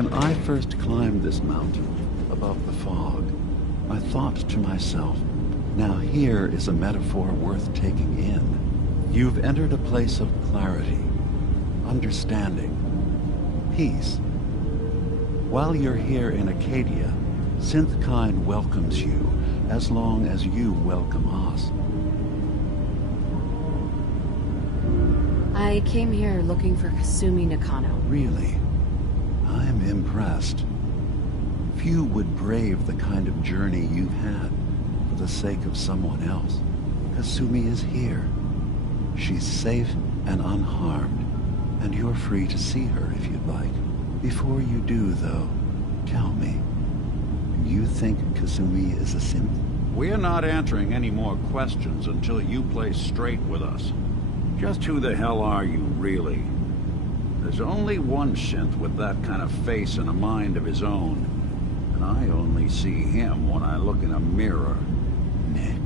When I first climbed this mountain, above the fog, I thought to myself, now here is a metaphor worth taking in. You've entered a place of clarity, understanding, peace. While you're here in Acadia, Synthkind welcomes you as long as you welcome us. I came here looking for Kasumi Nakano. Really? I'm impressed. Few would brave the kind of journey you've had for the sake of someone else. Kasumi is here. She's safe and unharmed, and you're free to see her if you'd like. Before you do, though, tell me, do you think Kasumi is a synth? We're not answering any more questions until you play straight with us. Just who the hell are you, really? There's only one synth with that kind of face and a mind of his own. And I only see him when I look in a mirror. Nick.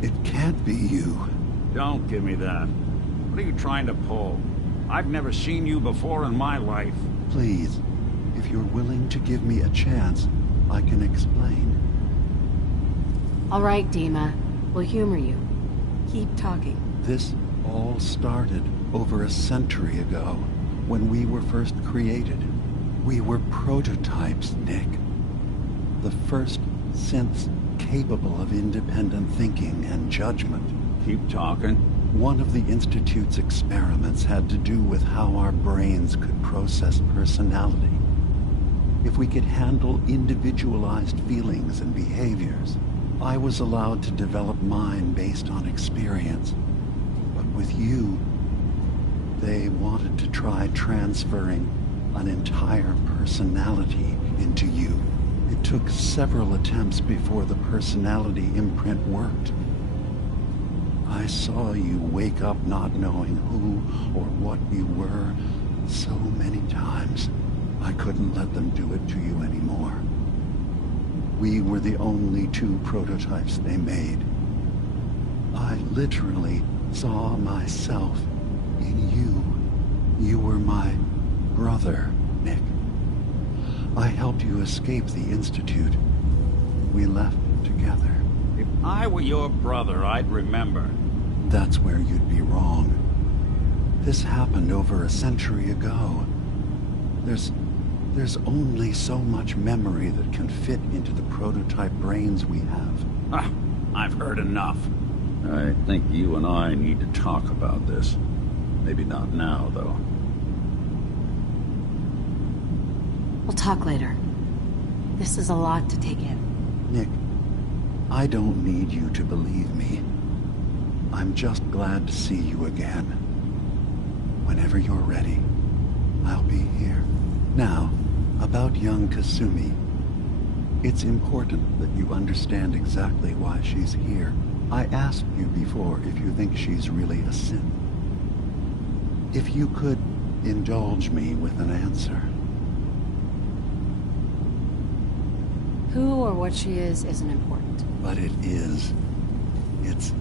It can't be you. Don't give me that. What are you trying to pull? I've never seen you before in my life. Please, if you're willing to give me a chance, I can explain. All right, Dima. We'll humor you. Keep talking. This all started over a century ago, when we were first created. We were prototypes, Nick. The first synths capable of independent thinking and judgment. Keep talking. One of the Institute's experiments had to do with how our brains could process personality. If we could handle individualized feelings and behaviors, I was allowed to develop mine based on experience. But with you, they wanted to try transferring an entire personality into you. It took several attempts before the personality imprint worked. I saw you wake up not knowing who or what you were so many times. I couldn't let them do it to you anymore. We were the only two prototypes they made. I literally saw myself in you. You were my brother, Nick. I helped you escape the Institute. We left together. If I were your brother, I'd remember. That's where you'd be wrong. This happened over a century ago. There's only so much memory that can fit into the prototype brains we have. Ah, I've heard enough. I think you and I need to talk about this. Maybe not now, though. We'll talk later. This is a lot to take in. Nick, I don't need you to believe me. I'm just glad to see you again. Whenever you're ready, I'll be here. Now, about young Kasumi. It's important that you understand exactly why she's here. I asked you before if you think she's really a synth. If you could indulge me with an answer. Who or what she is isn't important. But it is. It's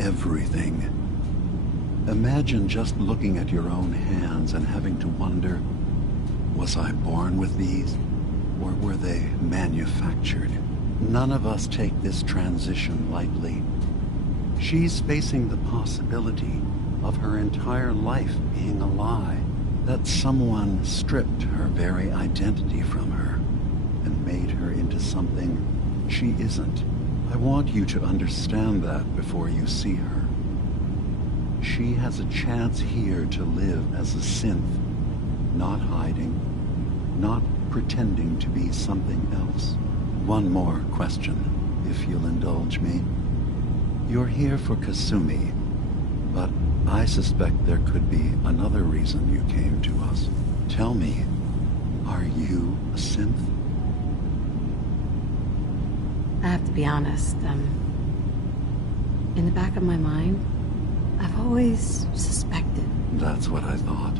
everything. Imagine just looking at your own hands and having to wonder, was I born with these, or were they manufactured? None of us take this transition lightly. She's facing the possibility of her entire life being a lie, that someone stripped her very identity from her and made her into something she isn't. I want you to understand that before you see her. She has a chance here to live as a synth, not hiding, not pretending to be something else. One more question, if you'll indulge me. You're here for Kasumi, but I suspect there could be another reason you came to us. Tell me, are you a synth? I have to be honest, in the back of my mind, I've always suspected. That's what I thought.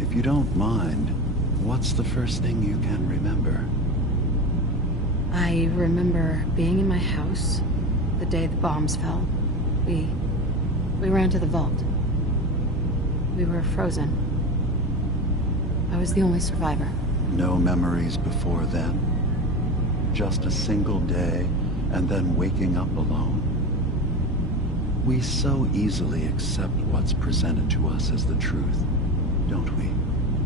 If you don't mind, what's the first thing you can remember? I remember being in my house the day the bombs fell. We ran to the vault. We were frozen. I was the only survivor. No memories before then? Just a single day, and then waking up alone? We so easily accept what's presented to us as the truth, don't we?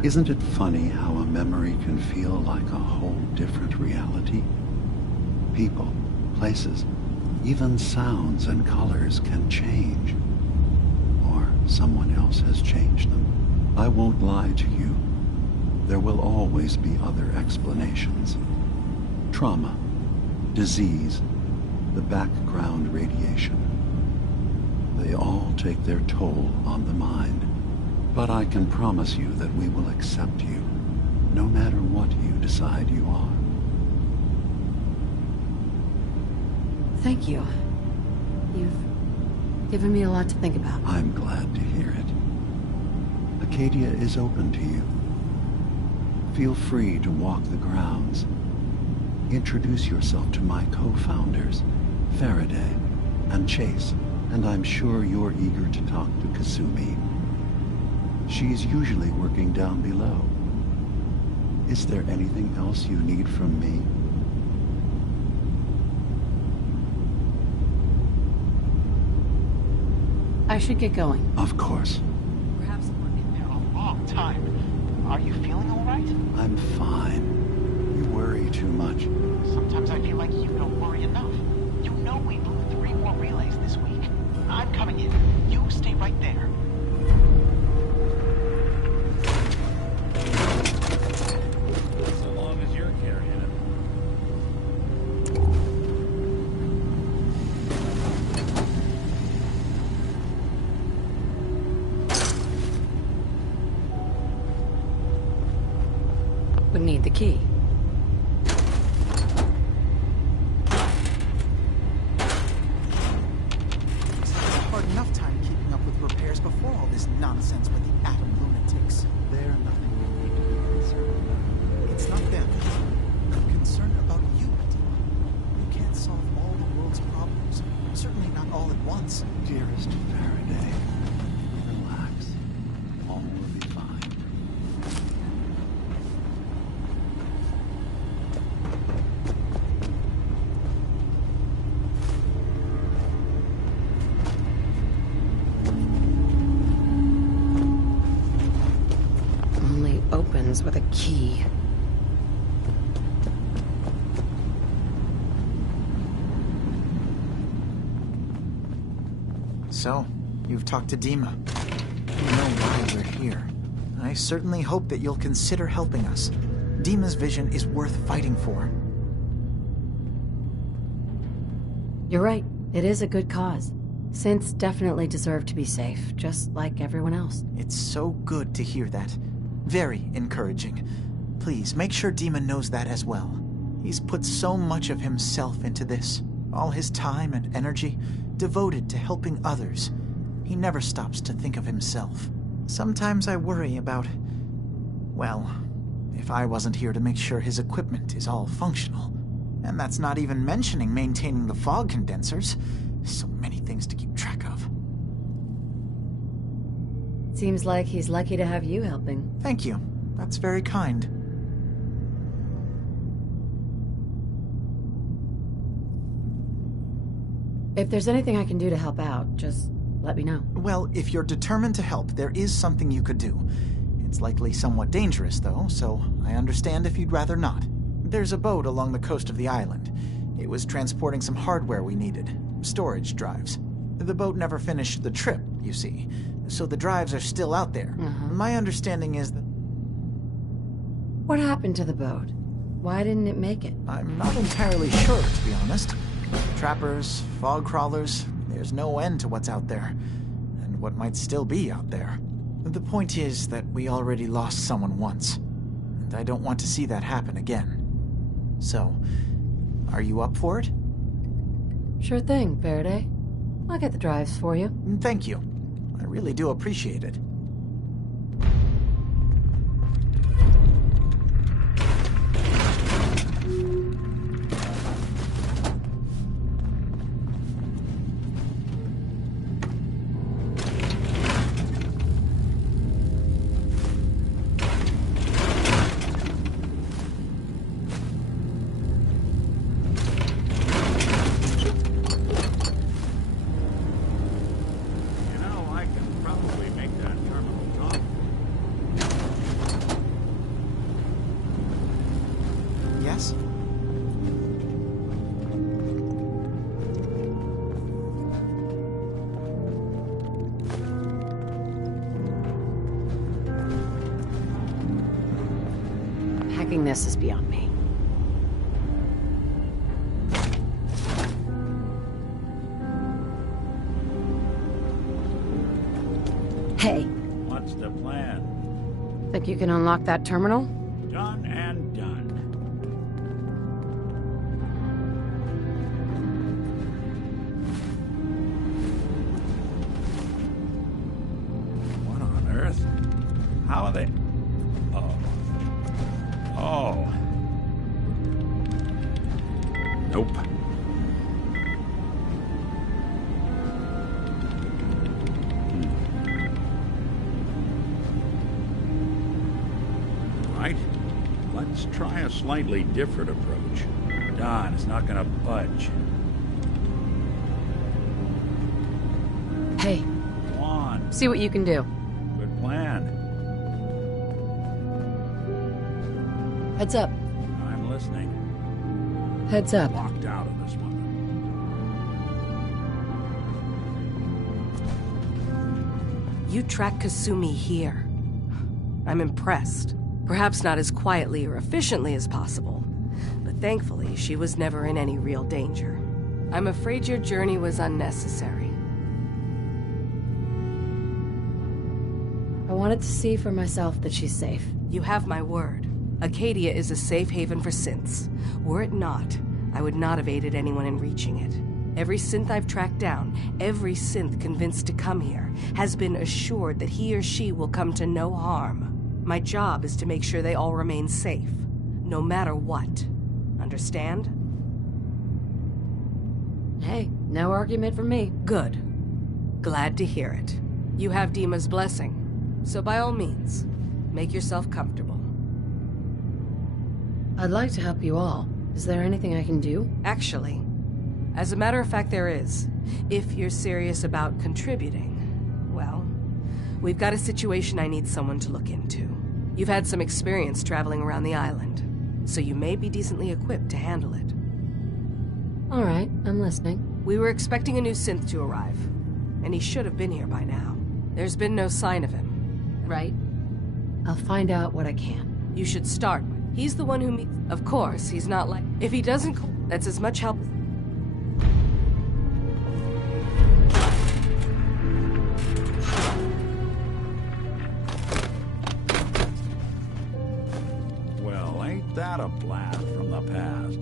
Isn't it funny how a memory can feel like a whole different reality? People, places, even sounds and colors can change. Or someone else has changed them. I won't lie to you. There will always be other explanations. Trauma, disease, the background radiation. They all take their toll on the mind. But I can promise you that we will accept you, no matter what you decide you are. Thank you. You've given me a lot to think about. I'm glad to hear it. Acadia is open to you. Feel free to walk the grounds. Introduce yourself to my co-founders, Faraday and Chase, and I'm sure you're eager to talk to Kasumi. She's usually working down below. Is there anything else you need from me? I should get going. Of course. Perhaps we're in there a long time. Are you feeling all right? I'm fine. You worry too much. Sometimes I feel like you don't worry enough. You know we blew 3 more relays this week. I'm coming in. You stay right there. So long as you're carrying it. Would need the key. It's had a hard enough time keeping up with repairs before all this nonsense with the atom lunatics. They're nothing we need to be concerned about. It's not them. I'm concerned about you, Dima. You can't solve all the world's problems. Certainly not all at once. Dearest Faraday, relax. All will be fine. Only opens with a key. So, you've talked to Dima. You know why we're here. I certainly hope that you'll consider helping us. Dima's vision is worth fighting for. You're right. It is a good cause. Synths definitely deserve to be safe, just like everyone else. It's so good to hear that. Very encouraging. Please, make sure Dima knows that as well. He's put so much of himself into this. All his time and energy devoted to helping others. He never stops to think of himself. Sometimes I worry about... well, if I wasn't here to make sure his equipment is all functional. And that's not even mentioning maintaining the fog condensers. So many things to keep track of. Seems like he's lucky to have you helping. Thank you. That's very kind. If there's anything I can do to help out, just let me know. Well, if you're determined to help, there is something you could do. It's likely somewhat dangerous, though, so I understand if you'd rather not. There's a boat along the coast of the island. It was transporting some hardware we needed. Storage drives. The boat never finished the trip, you see, so the drives are still out there. My understanding is that... What happened to the boat? Why didn't it make it? I'm not entirely sure, to be honest. Trappers, fog crawlers, there's no end to what's out there. And what might still be out there. The point is that we already lost someone once. And I don't want to see that happen again. So, are you up for it? Sure thing, Faraday. I'll get the drives for you. Thank you. I really do appreciate it. us. Hacking this is beyond me. Hey. What's the plan? Think you can unlock that terminal? Done and done. What on earth? How are they? Oh. Oh. Nope. Right. Let's try a slightly different approach. Don is not gonna budge. Hey. Go on. See what you can do. Good plan. Heads up. I'm listening. Heads up. Locked out of this one. You track Kasumi here. I'm impressed. Perhaps not as quietly or efficiently as possible, but thankfully she was never in any real danger. I'm afraid your journey was unnecessary. I wanted to see for myself that she's safe. You have my word. Acadia is a safe haven for synths. Were it not, I would not have aided anyone in reaching it. Every synth I've tracked down, every synth convinced to come here, has been assured that he or she will come to no harm. My job is to make sure they all remain safe, no matter what. Understand? Hey, no argument from me. Good. Glad to hear it. You have Dima's blessing, so by all means, make yourself comfortable. I'd like to help you all. Is there anything I can do? Actually, as a matter of fact, there is. If you're serious about contributing, well, we've got a situation I need someone to look into. You've had some experience traveling around the island, so you may be decently equipped to handle it. All right, I'm listening. We were expecting a new synth to arrive, and he should have been here by now. There's been no sign of him. Right. I'll find out what I can. You should start. He's the one who meets... Of course, he's not like... If he doesn't... That's as much help... Well, ain't that a blast from the past?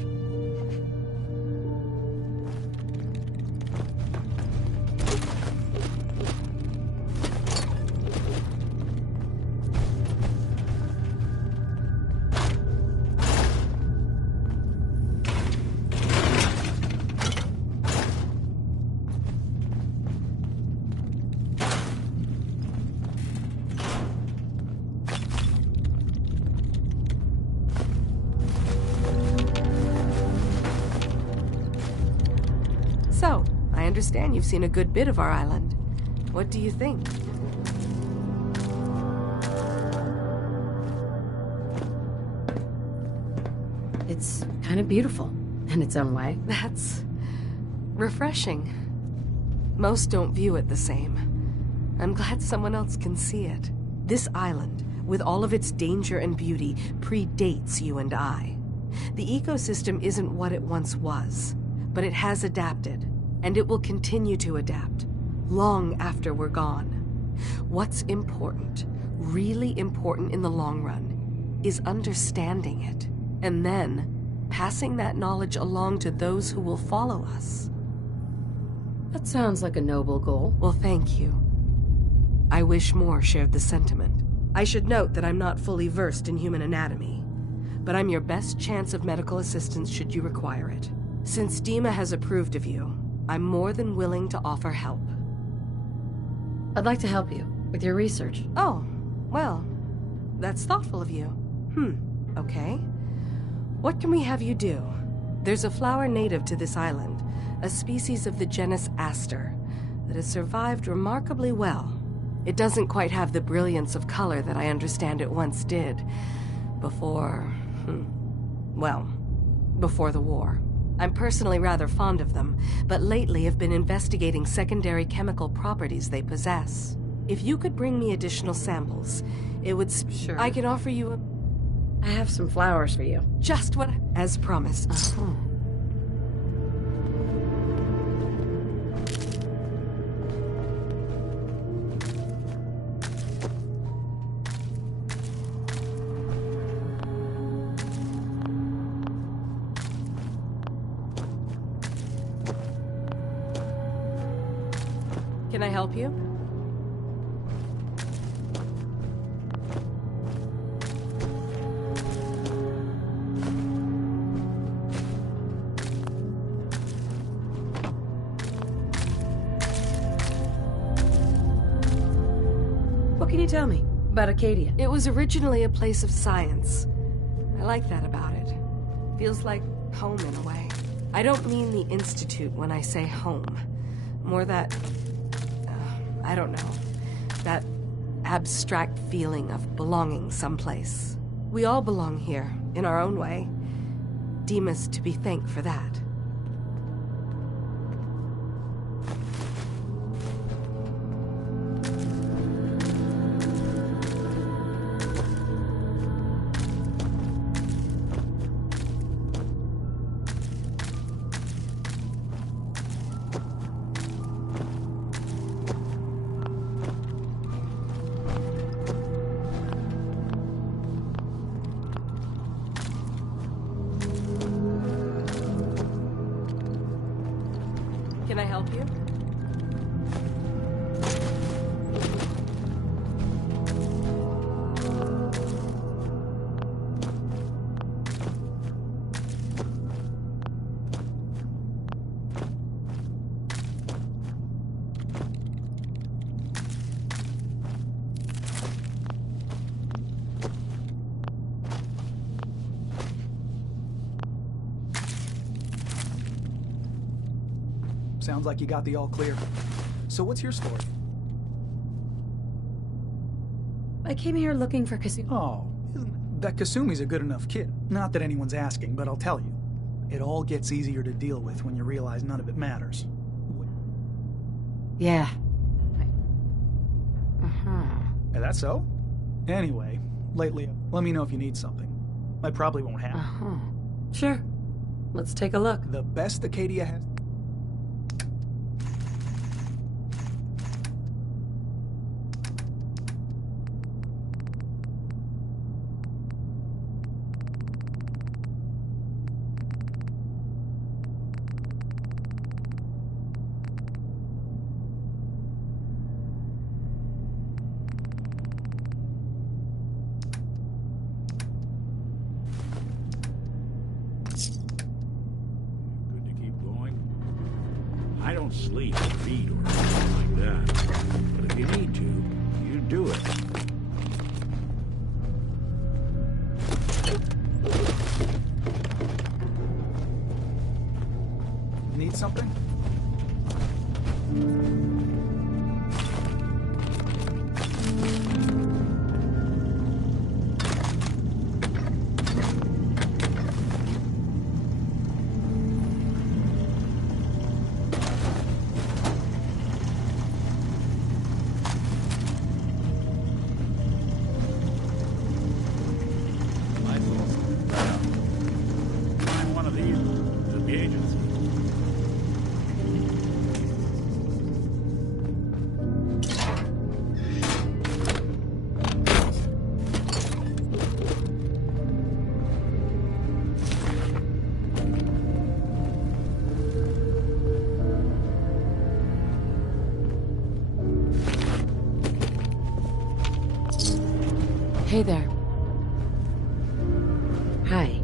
So, I understand you've seen a good bit of our island. What do you think? It's kind of beautiful, in its own way. That's... refreshing. Most don't view it the same. I'm glad someone else can see it. This island, with all of its danger and beauty, predates you and I. The ecosystem isn't what it once was, but it has adapted, and it will continue to adapt, long after we're gone. What's important, really important in the long run, is understanding it, and then passing that knowledge along to those who will follow us. That sounds like a noble goal. Well, thank you. I wish more shared the sentiment. I should note that I'm not fully versed in human anatomy, but I'm your best chance of medical assistance should you require it. Since Dima has approved of you, I'm more than willing to offer help. I'd like to help you with your research. Oh, well, that's thoughtful of you. Okay. What can we have you do? There's a flower native to this island, a species of the genus Aster, that has survived remarkably well. It doesn't quite have the brilliance of color that I understand it once did, before, well, before the war. I'm personally rather fond of them, but lately have been investigating secondary chemical properties they possess. If you could bring me additional samples, it would... Sure. I can offer you a... I have some flowers for you. Just what... As promised. Can I help you? What can you tell me about Acadia? It was originally a place of science. I like that about it. Feels like home in a way. I don't mean the Institute when I say home. More that... I don't know. That abstract feeling of belonging someplace. We all belong here, in our own way. Dima's to be thanked for that. Can I help you? Sounds like you got the all clear. So what's your story? I came here looking for Kasumi. Oh, that Kasumi's a good enough kid. Not that anyone's asking, but I'll tell you. It all gets easier to deal with when you realize none of it matters. Yeah. Is that so? Anyway, lately, let me know if you need something. I probably won't have. Sure. Let's take a look. The best Acadia has... I don't sleep or read or anything like that. But if you need to, you do it. Need something? Hey there. Hi.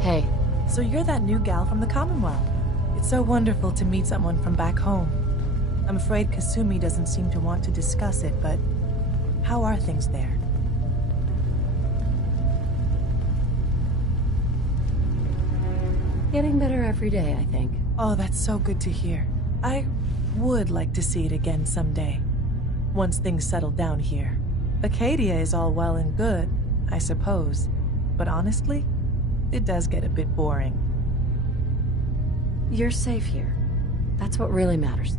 Hey. So you're that new gal from the Commonwealth. It's so wonderful to meet someone from back home. I'm afraid Kasumi doesn't seem to want to discuss it, but how are things there? Getting better every day, I think. Oh, that's so good to hear. I would like to see it again someday. Once things settle down here. Acadia is all well and good, I suppose. But honestly, it does get a bit boring. You're safe here. That's what really matters.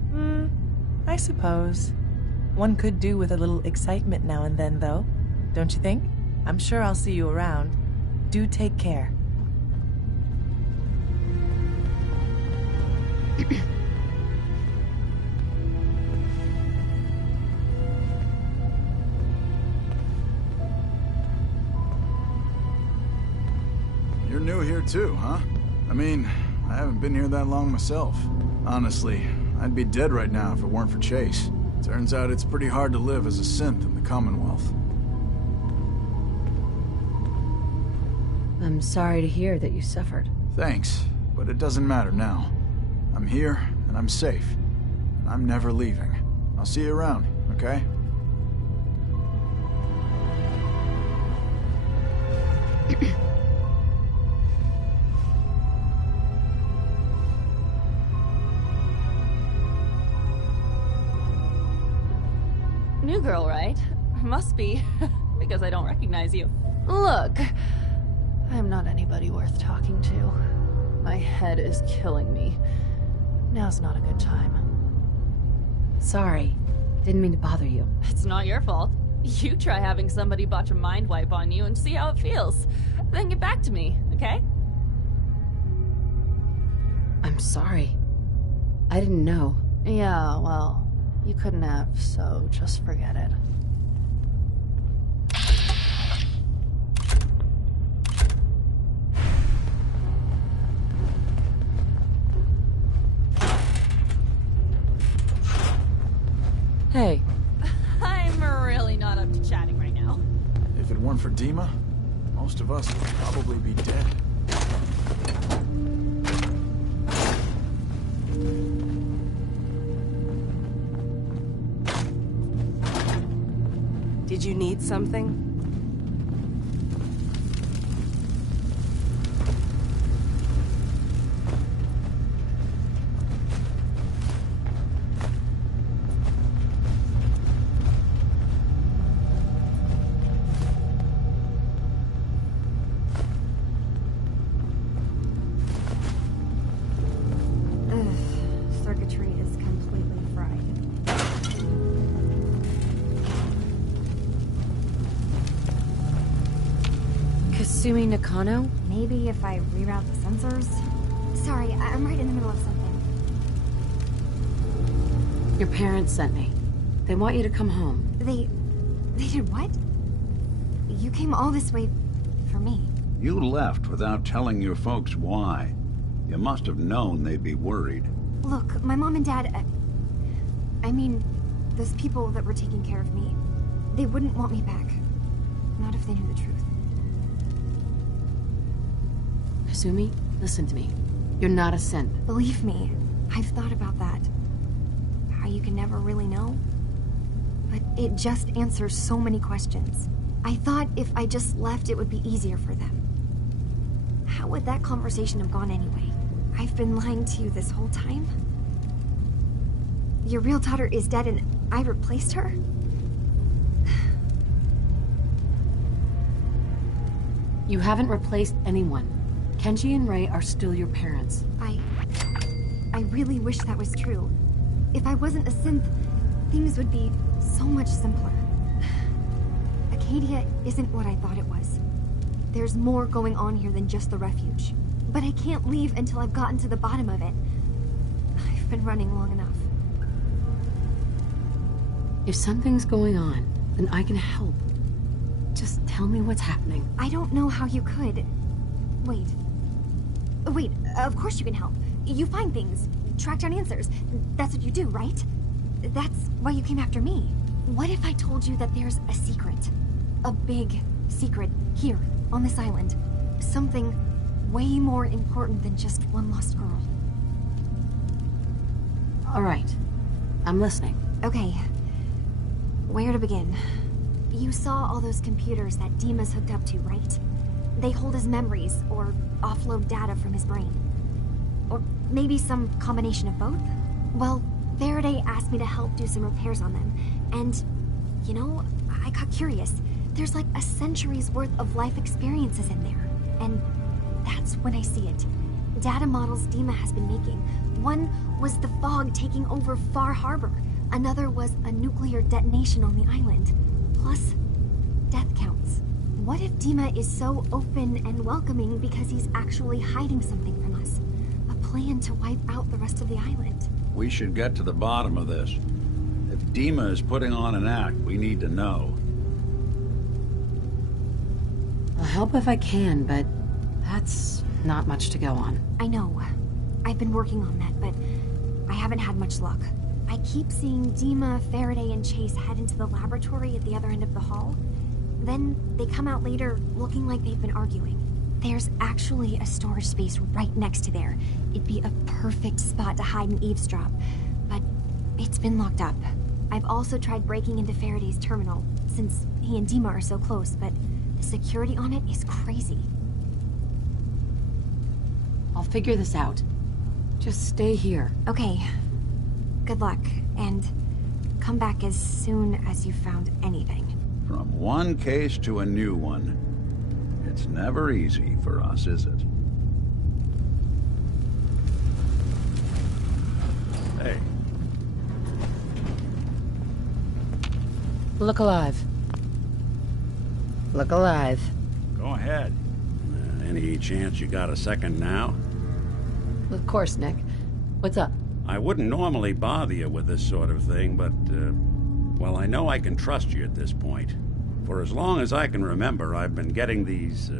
I suppose. One could do with a little excitement now and then, though. Don't you think? I'm sure I'll see you around. Do take care. You're new here too, huh? I mean, I haven't been here that long myself. Honestly, I'd be dead right now if it weren't for Chase. Turns out it's pretty hard to live as a synth in the Commonwealth. I'm sorry to hear that you suffered. Thanks, but it doesn't matter now. I'm here, and I'm safe. And I'm never leaving. I'll see you around, okay? New girl, right? Must be, because I don't recognize you. Look, I'm not anybody worth talking to. My head is killing me. Now's not a good time. Sorry. Didn't mean to bother you. It's not your fault. You try having somebody botch a mind wipe on you and see how it feels. Then get back to me, okay? I'm sorry. I didn't know. Yeah, well, you couldn't have, so just forget it. Hey. I'm really not up to chatting right now. If it weren't for Dima, most of us would probably be dead. Did you need something? Circuitry is completely fried. Kasumi Nakano? Maybe if I reroute the sensors? Sorry, I'm right in the middle of something. Your parents sent me. They want you to come home. They did what? You came all this way for me. You left without telling your folks why. You must have known they'd be worried. Look, my mom and dad... I mean, those people that were taking care of me, they wouldn't want me back. Not if they knew the truth. Kasumi, listen to me. You're not a synth. Believe me, I've thought about that. How you can never really know. But it just answers so many questions. I thought if I just left, it would be easier for them. How would that conversation have gone anyway? I've been lying to you this whole time? Your real daughter is dead and I replaced her? You haven't replaced anyone. Kenji and Ray are still your parents. I really wish that was true. If I wasn't a synth, things would be so much simpler. Acadia isn't what I thought it was. There's more going on here than just the refuge. But I can't leave until I've gotten to the bottom of it. I've been running long enough. If something's going on, then I can help. Just tell me what's happening. I don't know how you could. Wait. Wait, of course you can help. You find things, track down answers. That's what you do, right? That's why you came after me. What if I told you that there's a secret? A big secret here, on this island. Something way more important than just one lost girl. All right. I'm listening. Okay. Where to begin? You saw all those computers that Dima's hooked up to, right? They hold his memories, or offload data from his brain. Or maybe some combination of both? Well, Faraday asked me to help do some repairs on them, and, you know, I got curious. There's like a century's worth of life experiences in there, and that's when I see it. Data models Dima has been making. One was the fog taking over Far Harbor. Another was a nuclear detonation on the island. Plus, death counts. What if Dima is so open and welcoming because he's actually hiding something from us? A plan to wipe out the rest of the island. We should get to the bottom of this. If Dima is putting on an act, we need to know. I'll help if I can, but that's not much to go on. I know. I've been working on that, but I haven't had much luck. I keep seeing Dima, Faraday, and Chase head into the laboratory at the other end of the hall. Then they come out later looking like they've been arguing. There's actually a storage space right next to there. It'd be a perfect spot to hide and eavesdrop, but it's been locked up. I've also tried breaking into Faraday's terminal, since he and Dima are so close, but the security on it is crazy. I'll figure this out. Just stay here. Okay. Good luck, and come back as soon as you've found anything. From one case to a new one. It's never easy for us, is it? Hey. Look alive. Look alive. Go ahead. Any chance you got a second now? Of course, Nick. What's up? I wouldn't normally bother you with this sort of thing, but, well, I know I can trust you at this point. For as long as I can remember, I've been getting these,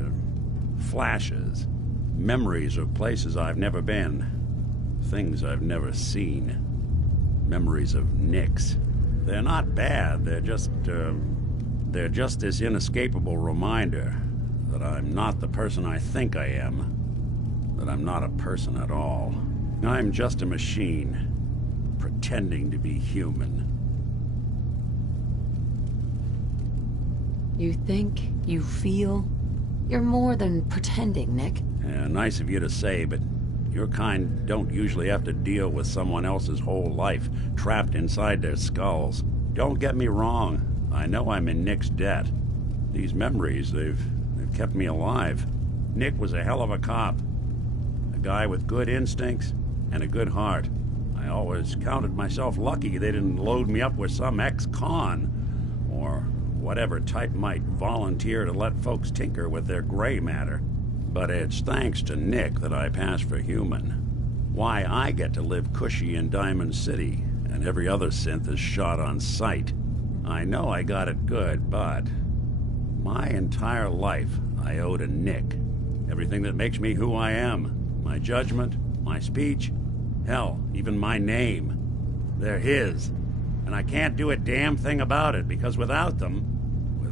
flashes. Memories of places I've never been. Things I've never seen. Memories of Nicks. They're not bad, they're just this inescapable reminder that I'm not the person I think I am. That I'm not a person at all. I'm just a machine, pretending to be human. You think, you feel, you're more than pretending, Nick. Yeah, nice of you to say, but your kind don't usually have to deal with someone else's whole life trapped inside their skulls. Don't get me wrong, I know I'm in Nick's debt. These memories, they've kept me alive. Nick was a hell of a cop. A guy with good instincts and a good heart. I always counted myself lucky they didn't load me up with some ex-con, or whatever type might volunteer to let folks tinker with their gray matter. But it's thanks to Nick that I pass for human. Why I get to live cushy in Diamond City, and every other synth is shot on sight. I know I got it good, but my entire life I owe to Nick. Everything that makes me who I am. My judgment, my speech, hell, even my name. They're his. And I can't do a damn thing about it, because without them,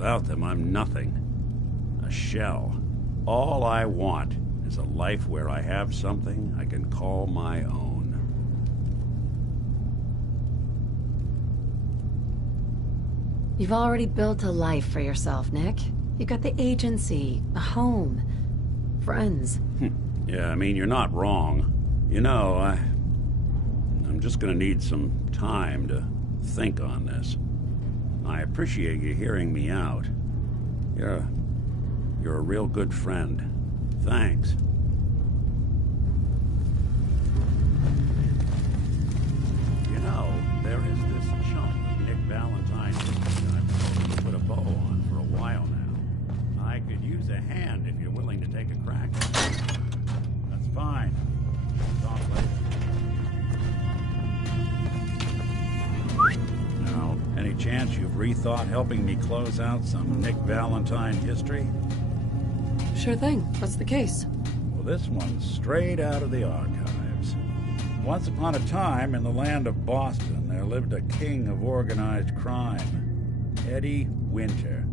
I'm nothing. A shell. All I want is a life where I have something I can call my own. You've already built a life for yourself, Nick. You got the agency, a home, friends. Yeah, I mean, you're not wrong. You know, I'm just gonna need some time to think on this. I appreciate you hearing me out. You're a real good friend. Thanks. You know, there is this chunk of Nick Valentine's that I've been hoping to put a bow on for a while now. I could use a hand if you're willing to take a crack at it. That's fine. Talk later. Now, any chance you've rethought helping me close out some Nick Valentine history? Sure thing. What's the case? Well, this one's straight out of the archives. Once upon a time, in the land of Boston, there lived a king of organized crime, Eddie Winter.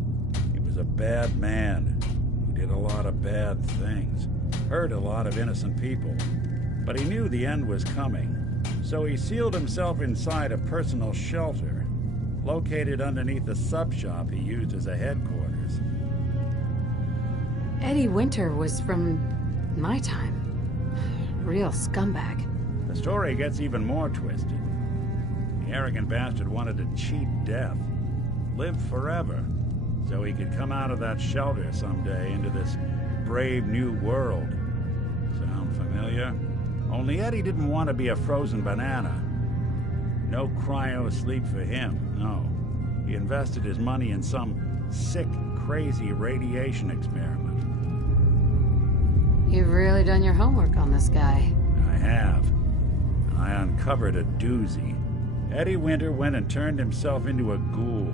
He was a bad man who did a lot of bad things, hurt a lot of innocent people. But he knew the end was coming, so he sealed himself inside a personal shelter, located underneath a sub-shop he used as a headquarters. Eddie Winter was from my time. Real scumbag. The story gets even more twisted. The arrogant bastard wanted to cheat death, live forever, so he could come out of that shelter someday into this brave new world. Sound familiar? Only Eddie didn't want to be a frozen banana. No cryo sleep for him, no. He invested his money in some sick, crazy radiation experiment. You've really done your homework on this guy. I have. I uncovered a doozy. Eddie Winter went and turned himself into a ghoul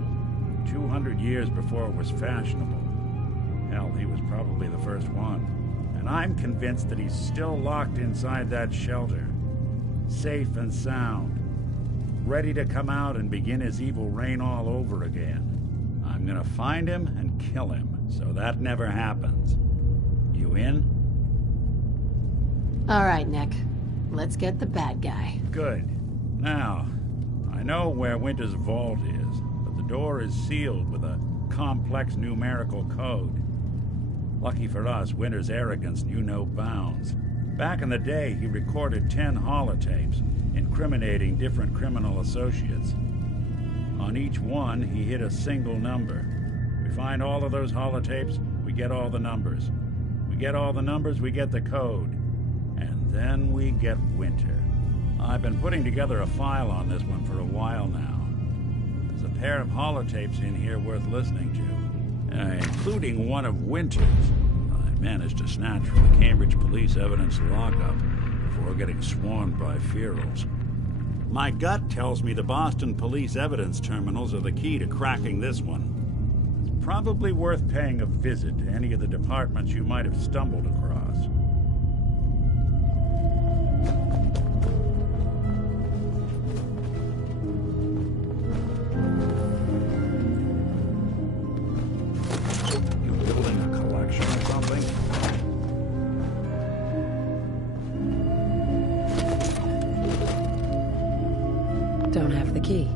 200 years before it was fashionable. Hell, he was probably the first one. And I'm convinced that he's still locked inside that shelter. Safe and sound. Ready to come out and begin his evil reign all over again. I'm gonna find him and kill him, so that never happens. You in? All right, Nick. Let's get the bad guy. Good. Now, I know where Winter's vault is, but the door is sealed with a complex numerical code. Lucky for us, Winter's arrogance knew no bounds. Back in the day, he recorded 10 holotapes, incriminating different criminal associates. On each one, he hit a single number. We find all of those holotapes, we get all the numbers. We get all the numbers, we get the code. And then we get Winter. I've been putting together a file on this one for a while now. There's a pair of holotapes in here worth listening to, including one of Winter's. I managed to snatch from the Cambridge Police evidence lockup before getting swarmed by ferals. My gut tells me the Boston Police evidence terminals are the key to cracking this one. It's probably worth paying a visit to any of the departments you might have stumbled across. You building a collection or something? Don't have the key.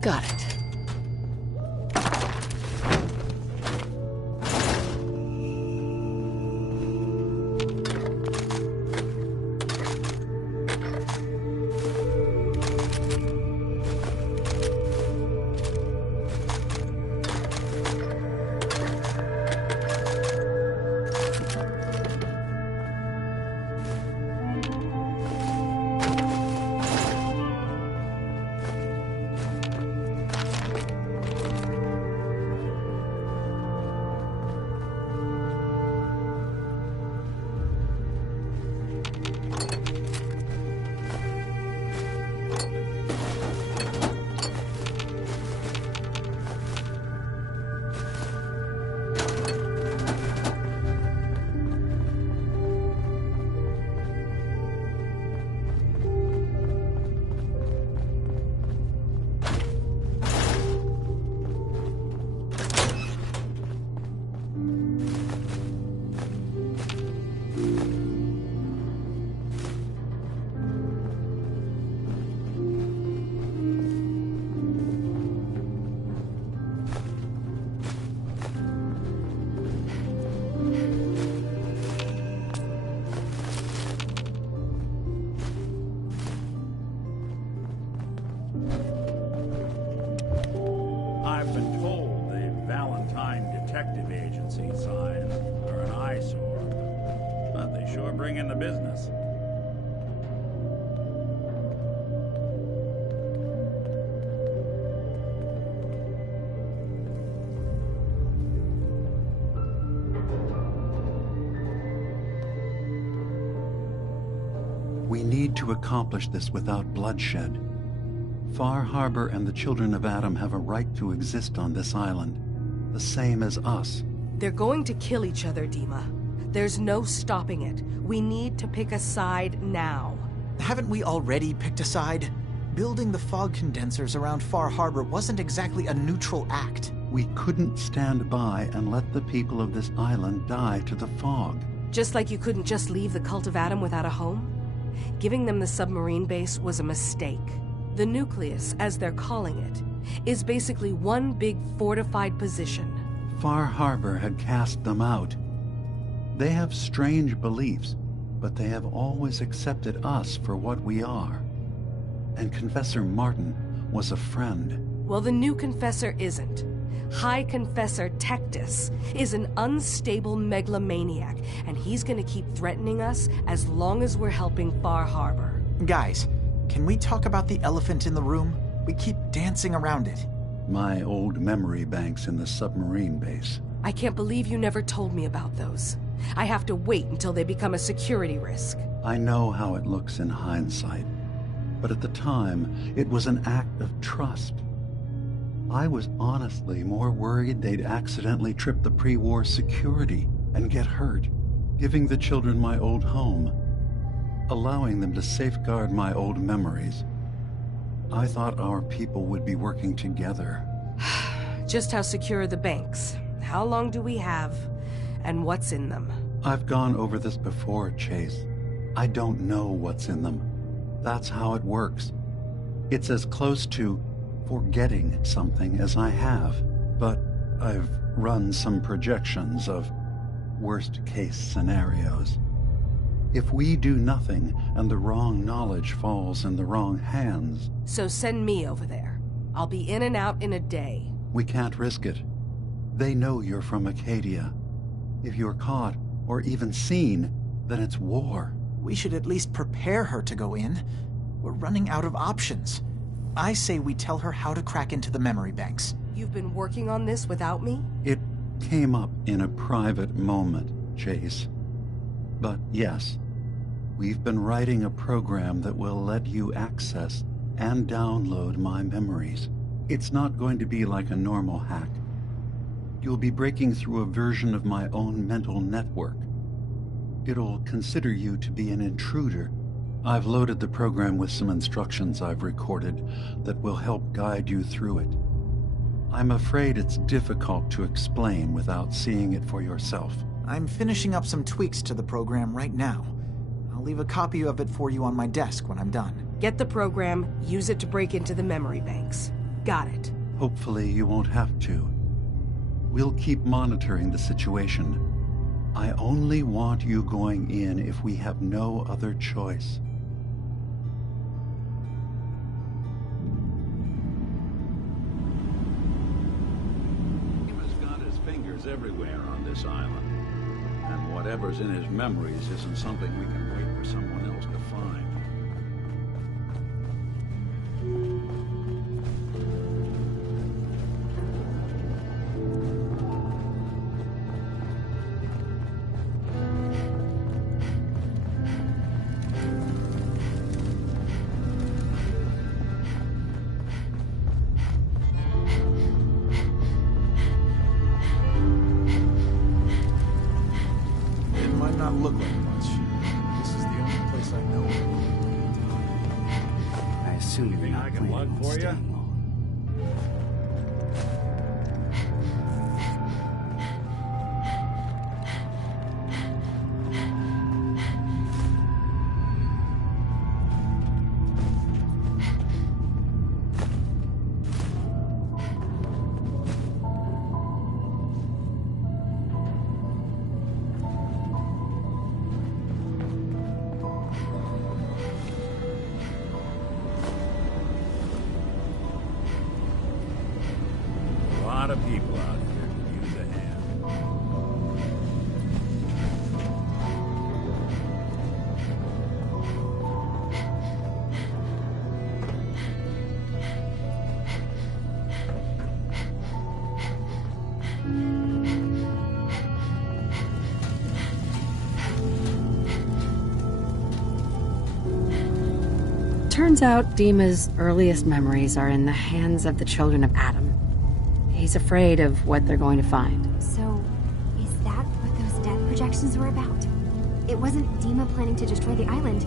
Got it. I've been told the Valentine Detective Agency signs are an eyesore, but they sure bring in the business. We need to accomplish this without bloodshed. Far Harbor and the children of Adam have a right to exist on this island, the same as us. They're going to kill each other, Dima. There's no stopping it. We need to pick a side now. Haven't we already picked a side? Building the fog condensers around Far Harbor wasn't exactly a neutral act. We couldn't stand by and let the people of this island die to the fog. Just like you couldn't just leave the Cult of Adam without a home? Giving them the submarine base was a mistake. The nucleus, as they're calling it, is basically one big fortified position. Far Harbor had cast them out. They have strange beliefs, but they have always accepted us for what we are. And Confessor Martin was a friend. Well, the new Confessor isn't. High Confessor Tectus is an unstable megalomaniac, and he's gonna keep threatening us as long as we're helping Far Harbor. Guys, can we talk about the elephant in the room? We keep dancing around it. My old memory banks in the submarine base. I can't believe you never told me about those. I have to wait until they become a security risk. I know how it looks in hindsight, but at the time, it was an act of trust. I was honestly more worried they'd accidentally trip the pre-war security and get hurt, giving the children my old home, allowing them to safeguard my old memories. I thought our people would be working together. Just how secure are the banks? How long do we have? And what's in them? I've gone over this before, Chase. I don't know what's in them. That's how it works. It's as close to forgetting something as I have, but I've run some projections of worst-case scenarios. If we do nothing and the wrong knowledge falls in the wrong hands... So send me over there. I'll be in and out in a day. We can't risk it. They know you're from Acadia. If you're caught, or even seen, then it's war. We should at least prepare her to go in. We're running out of options. I say we tell her how to crack into the memory banks. You've been working on this without me? It came up in a private moment, Chase. But yes, we've been writing a program that will let you access and download my memories. It's not going to be like a normal hack. You'll be breaking through a version of my own mental network. It'll consider you to be an intruder. I've loaded the program with some instructions I've recorded that will help guide you through it. I'm afraid it's difficult to explain without seeing it for yourself. I'm finishing up some tweaks to the program right now. I'll leave a copy of it for you on my desk when I'm done. Get the program, use it to break into the memory banks. Got it. Hopefully you won't have to. We'll keep monitoring the situation. I only want you going in if we have no other choice. He's got his fingers everywhere on this island. And whatever's in his memories isn't something we can wait for someone else to find. Look like much. This is the only place I know. I assume you're not I can lug for you? A lot of people out here could use a hand. turns out Dima's earliest memories are in the hands of the children of Adam. He's afraid of what they're going to find. So, is that what those death projections were about? It wasn't Dima planning to destroy the island.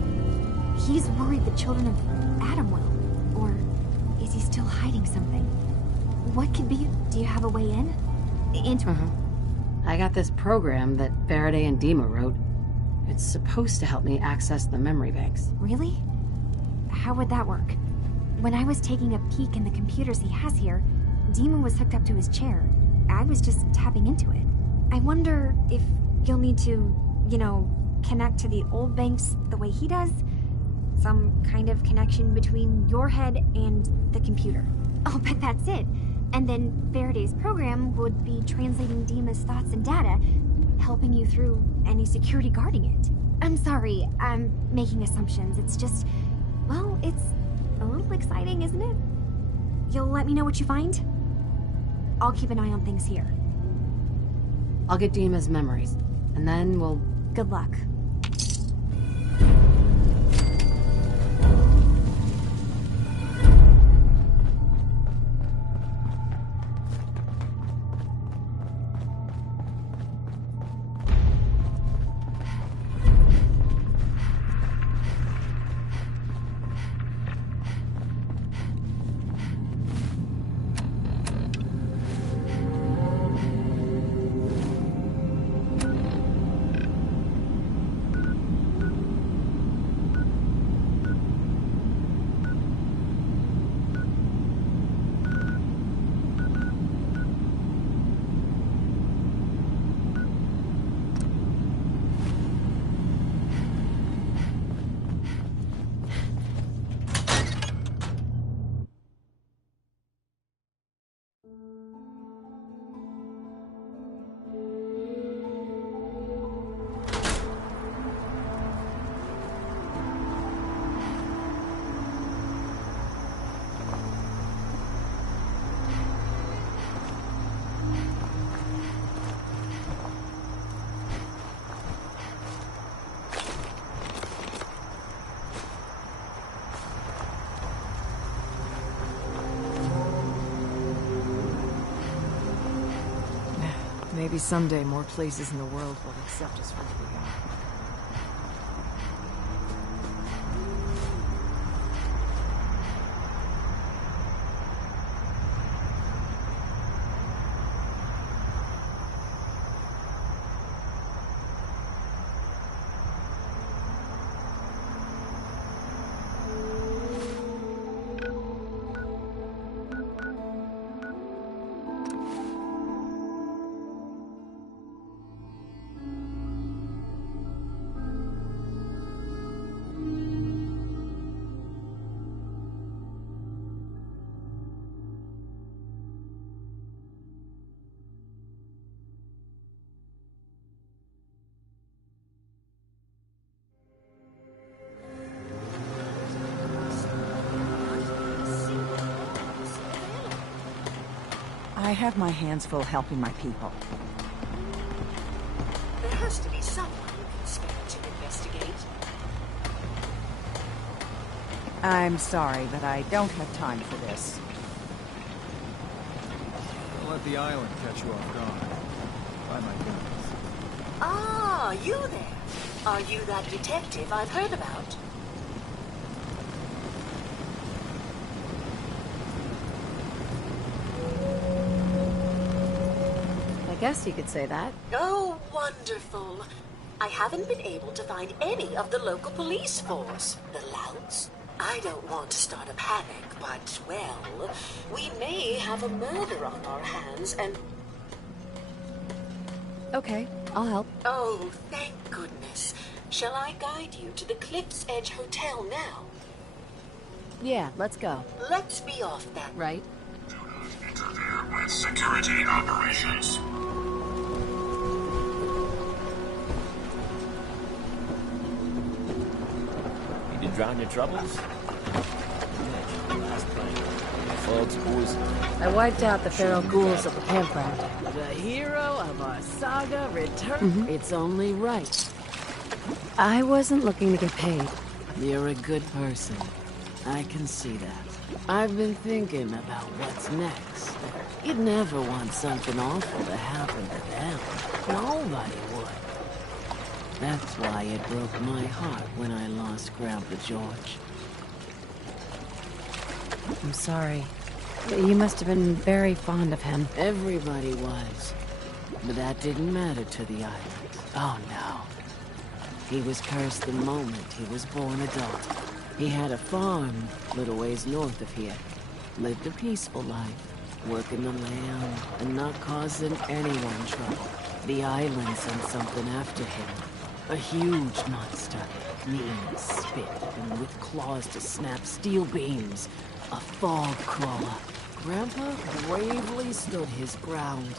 He's worried the children of Adam will. Or is he still hiding something? What could be... Do you have a way in? Into... I got this program that Faraday and Dima wrote. It's supposed to help me access the memory banks. Really? How would that work? When I was taking a peek in the computers he has here, Dima was hooked up to his chair. I was just tapping into it. I wonder if you'll need to, you know, connect to the old banks the way he does? Some kind of connection between your head and the computer. Oh, but that's it. And then Faraday's program would be translating Dima's thoughts and data, helping you through any security guarding it. I'm sorry, I'm making assumptions. It's just, well, it's a little exciting, isn't it? You'll let me know what you find? I'll keep an eye on things here. I'll get Dima's memories, and then we'll... Good luck. Maybe someday more places in the world will accept us for who we are. I have my hands full helping my people. There has to be someone you can spare to investigate. I'm sorry, but I don't have time for this. Don't let the island catch you off guard. By my goodness. Ah, you there. Are you that detective I've heard about? I guess you could say that. Oh, wonderful. I haven't been able to find any of the local police force. The louts? I don't want to start a panic, but, well, we may have a murder on our hands and... Okay, I'll help. Oh, thank goodness. Shall I guide you to the Cliff's Edge Hotel now? Yeah, let's go. Let's be off then. Right? Interfere with security operations. Did you drown your troubles? Folks, ghouls. I wiped out the feral ghouls at the campground. The hero of our saga returns. It's only right. I wasn't looking to get paid. You're a good person. I can see that. I've been thinking about what's next. You'd never want something awful to happen to them. Nobody would. That's why it broke my heart when I lost Grandpa George. I'm sorry. You must have been very fond of him. Everybody was. But that didn't matter to the island. Oh no. He was cursed the moment he was born adult. He had a farm a little ways north of here. Lived a peaceful life, working the land and not causing anyone trouble. The island sent something after him. A huge monster, mean and spit, and with claws to snap steel beams. A fog crawler. Grandpa bravely stood his ground,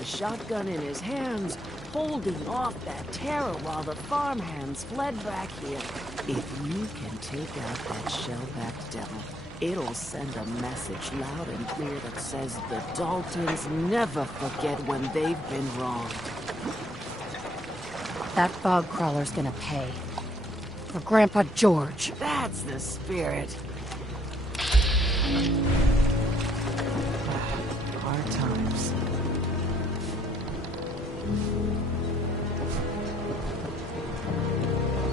a shotgun in his hands, holding off that terror while the farmhands fled back here. If you can take out that shell-backed devil, it'll send a message loud and clear that says the Daltons never forget when they've been wronged. That fog crawler's gonna pay. For Grandpa George. That's the spirit. Hard times.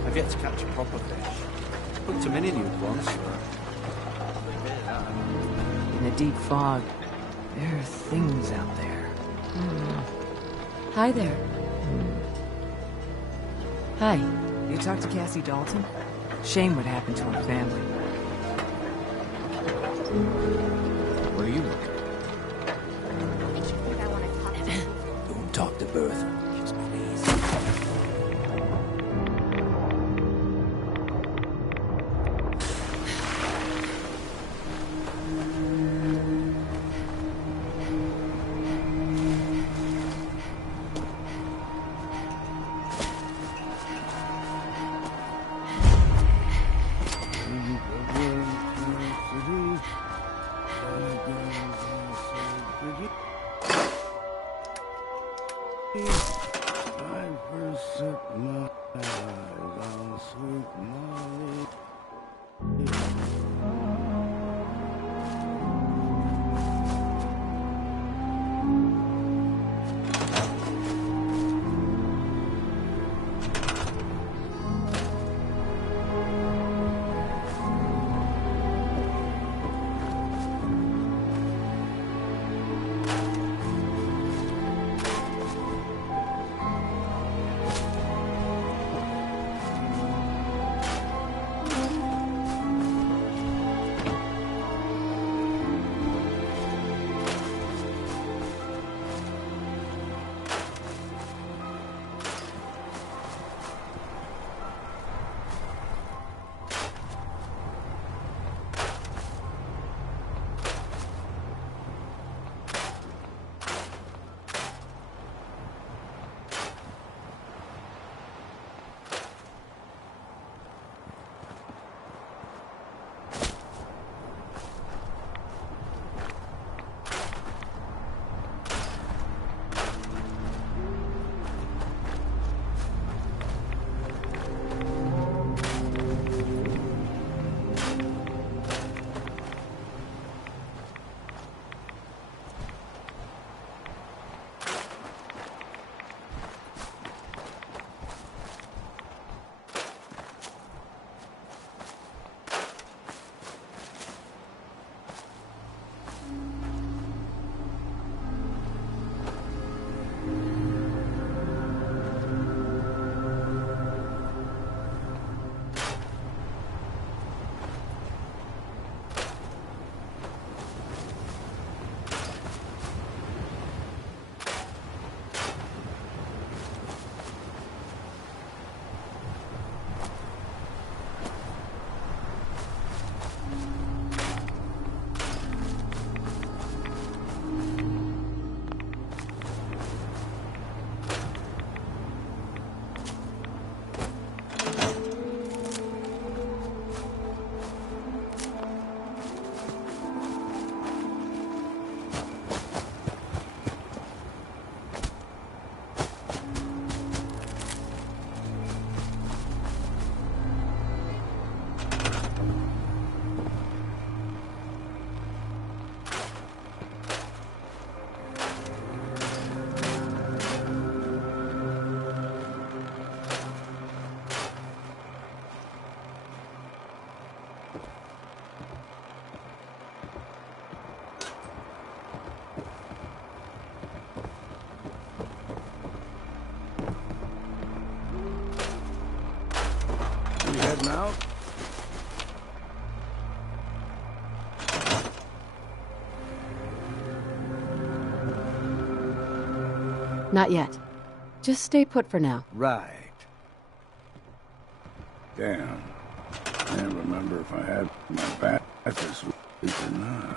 I've yet to catch a proper fish. Hooked a mini-nude once. In the deep fog, there are things out there. Hi there. Hi. You talked to Cassie Dalton? Shame what happened to her family. Where are you looking? Don't talk to Bertha. She's not easy. Not yet. Just stay put for now. Right. Damn. Can't remember if I had my back this week or not.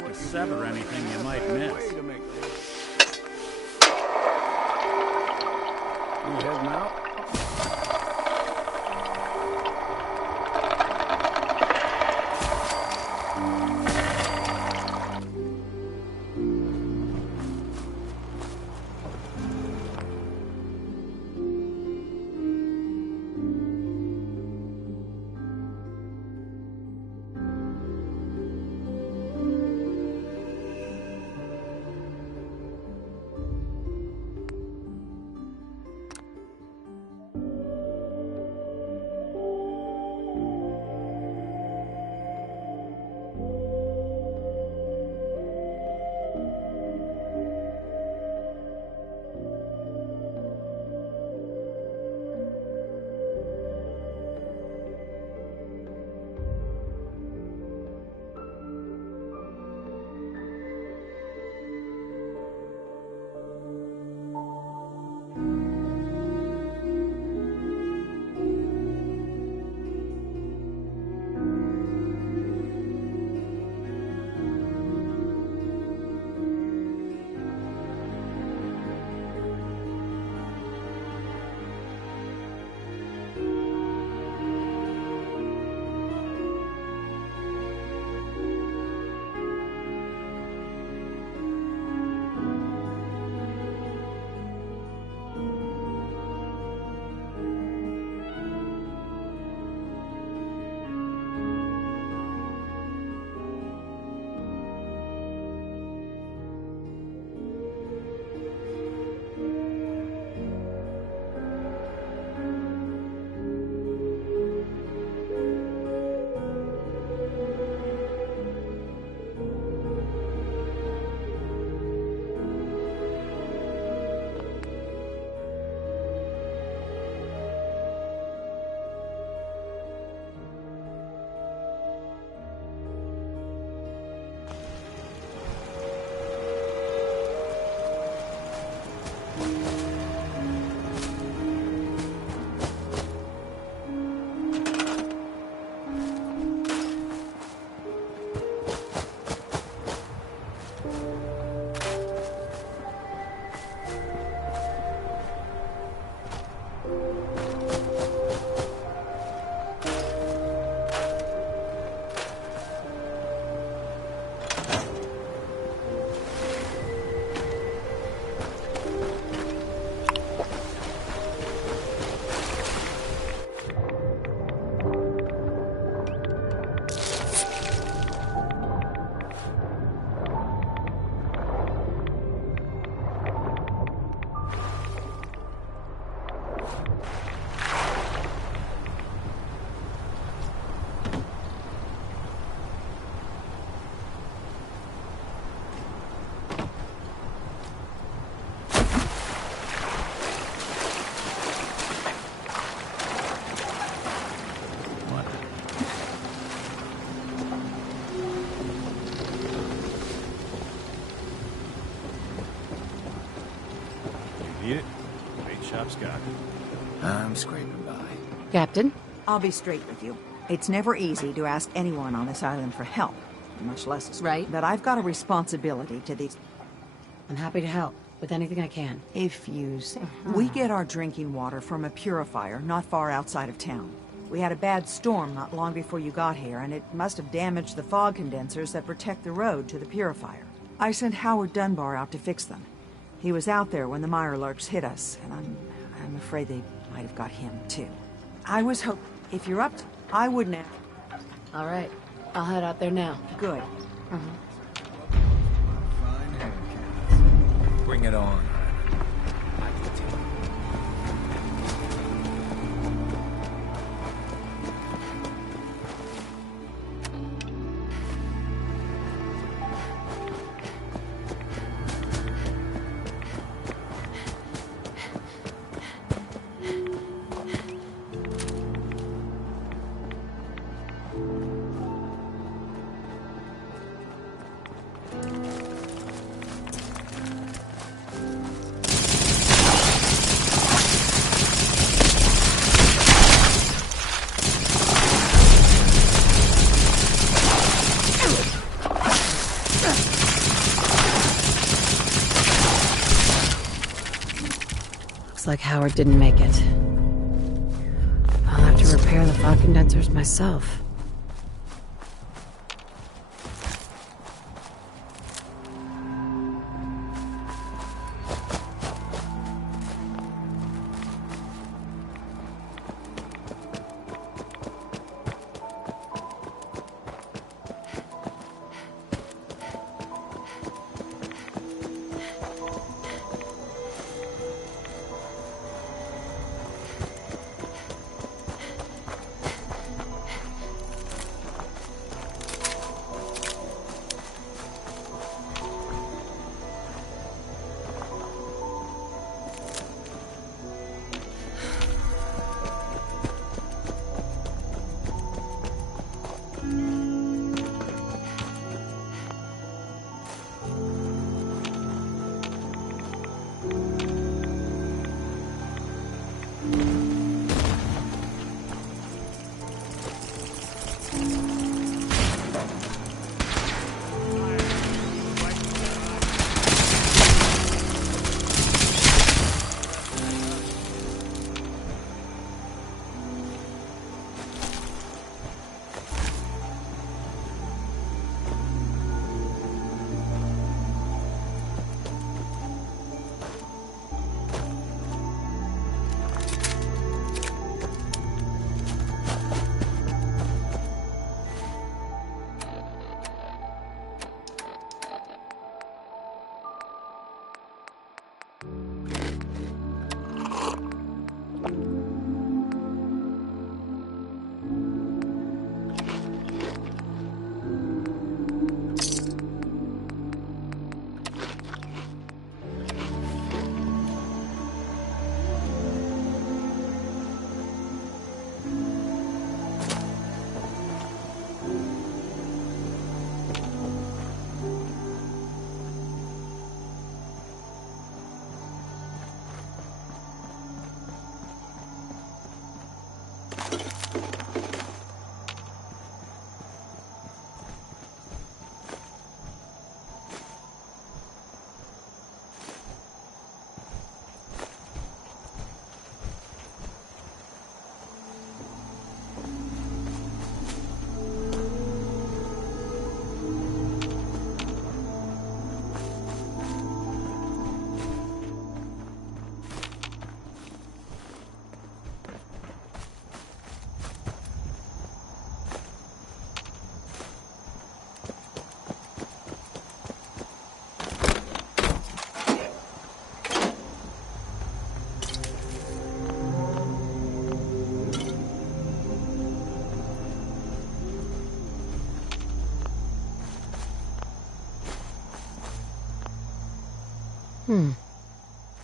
not to sever anything you might miss. You heading out? Scott. I'm scraping by. Captain? I'll be straight with you. It's never easy to ask anyone on this island for help, much less right. But I've got a responsibility to these. I'm happy to help with anything I can. If you say. We get our drinking water from a purifier not far outside of town. We had a bad storm not long before you got here, and it must have damaged the fog condensers that protect the road to the purifier. I sent Howard Dunbar out to fix them. He was out there when the Mirelurks hit us, and I'm afraid they might have got him, too. I was hoping, if you're up to, I wouldn't have. All right. I'll head out there now. Good. Bring it on. like Howard didn't make it. I'll have to repair the fog condensers myself.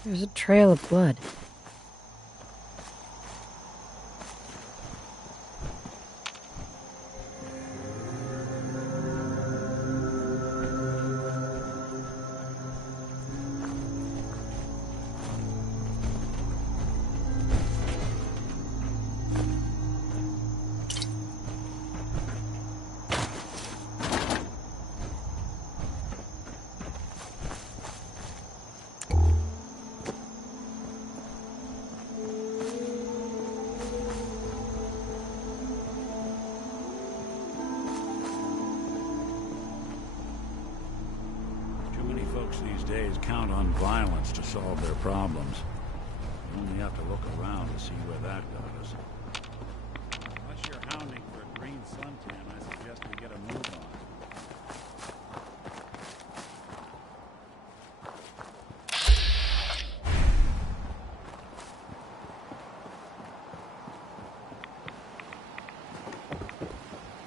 There's a trail of blood. These days count on violence to solve their problems. You only have to look around to see where that got us. Unless you're hounding for a green suntan, I suggest we get a move on.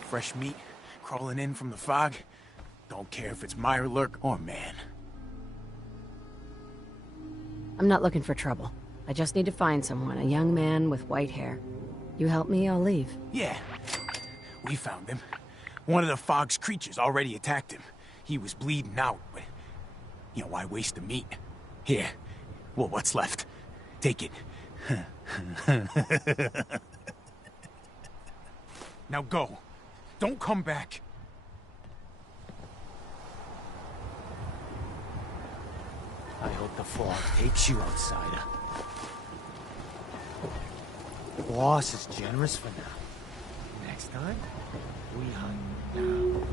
Fresh meat crawling in from the fog. Don't care if it's Mirelurk or man. I'm not looking for trouble. I just need to find someone, a young man with white hair. You help me, I'll leave. Yeah, we found him. One of the fog's creatures already attacked him. He was bleeding out, but, you know, why waste the meat? Here, well, what's left? Take it. Now go. Don't come back. I hope the fog takes you, outsider. boss is generous for now. Next time, we hunt now.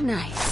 Nice.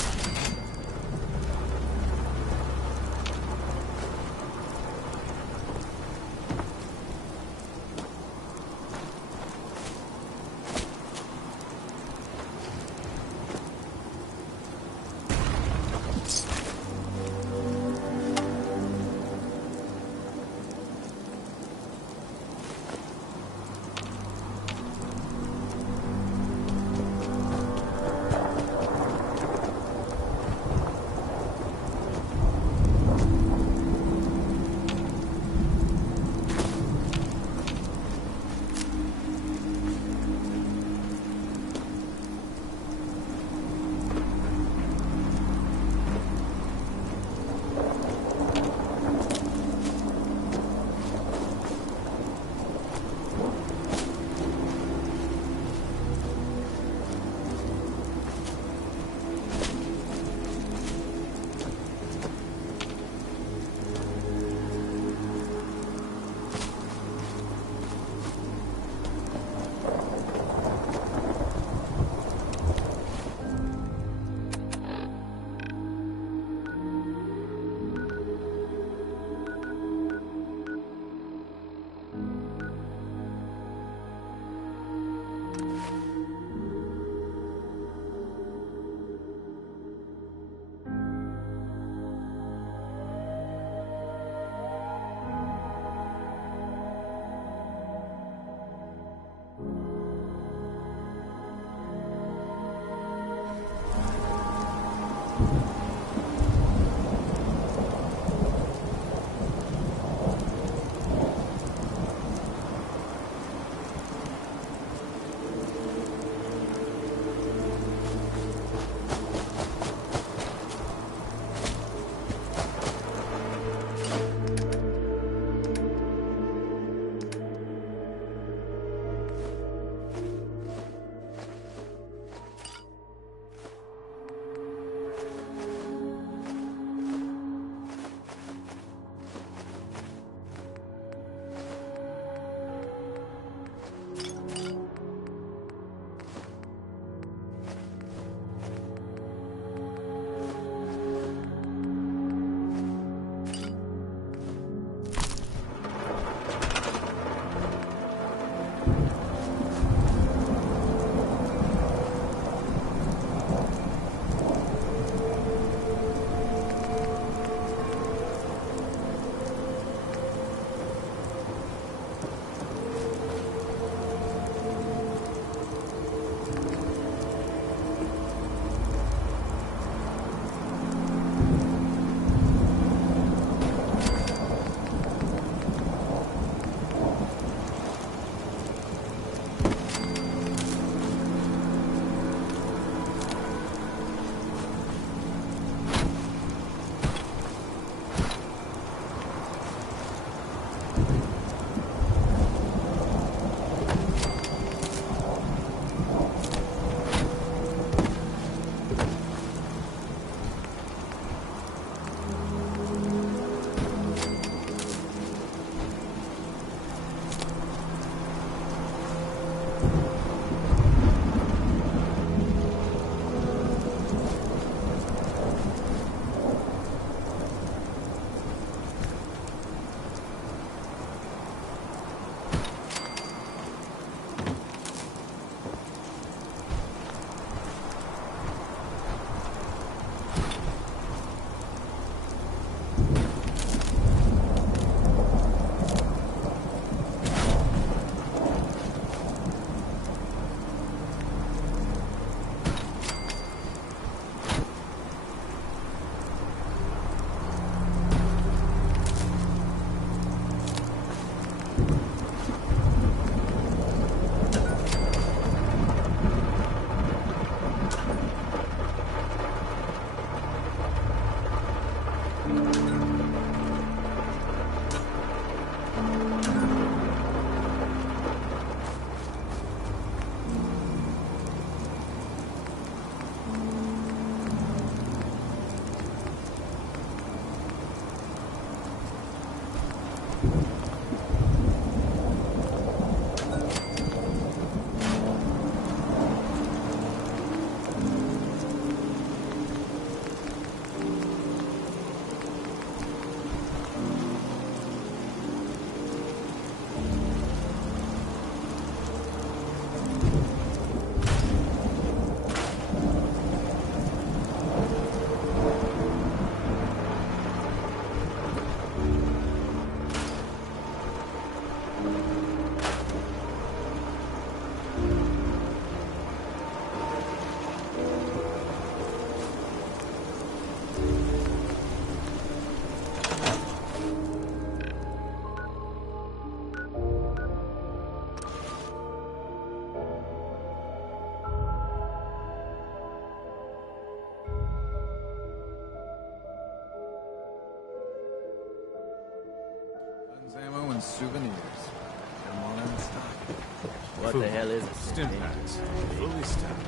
What food. the hell is it? Stim packs. Fully stacked.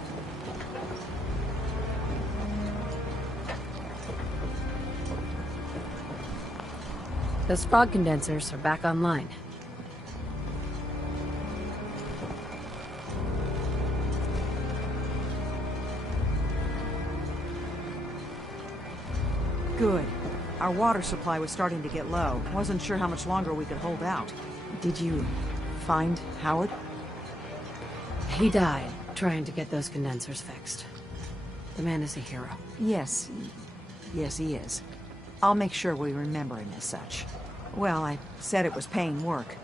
Those frog condensers are back online. Good. Our water supply was starting to get low. Wasn't sure how much longer we could hold out. Did you find Howard? He died trying to get those condensers fixed. The man is a hero. Yes. Yes, he is. I'll make sure we remember him as such. Well, I said it was paying work.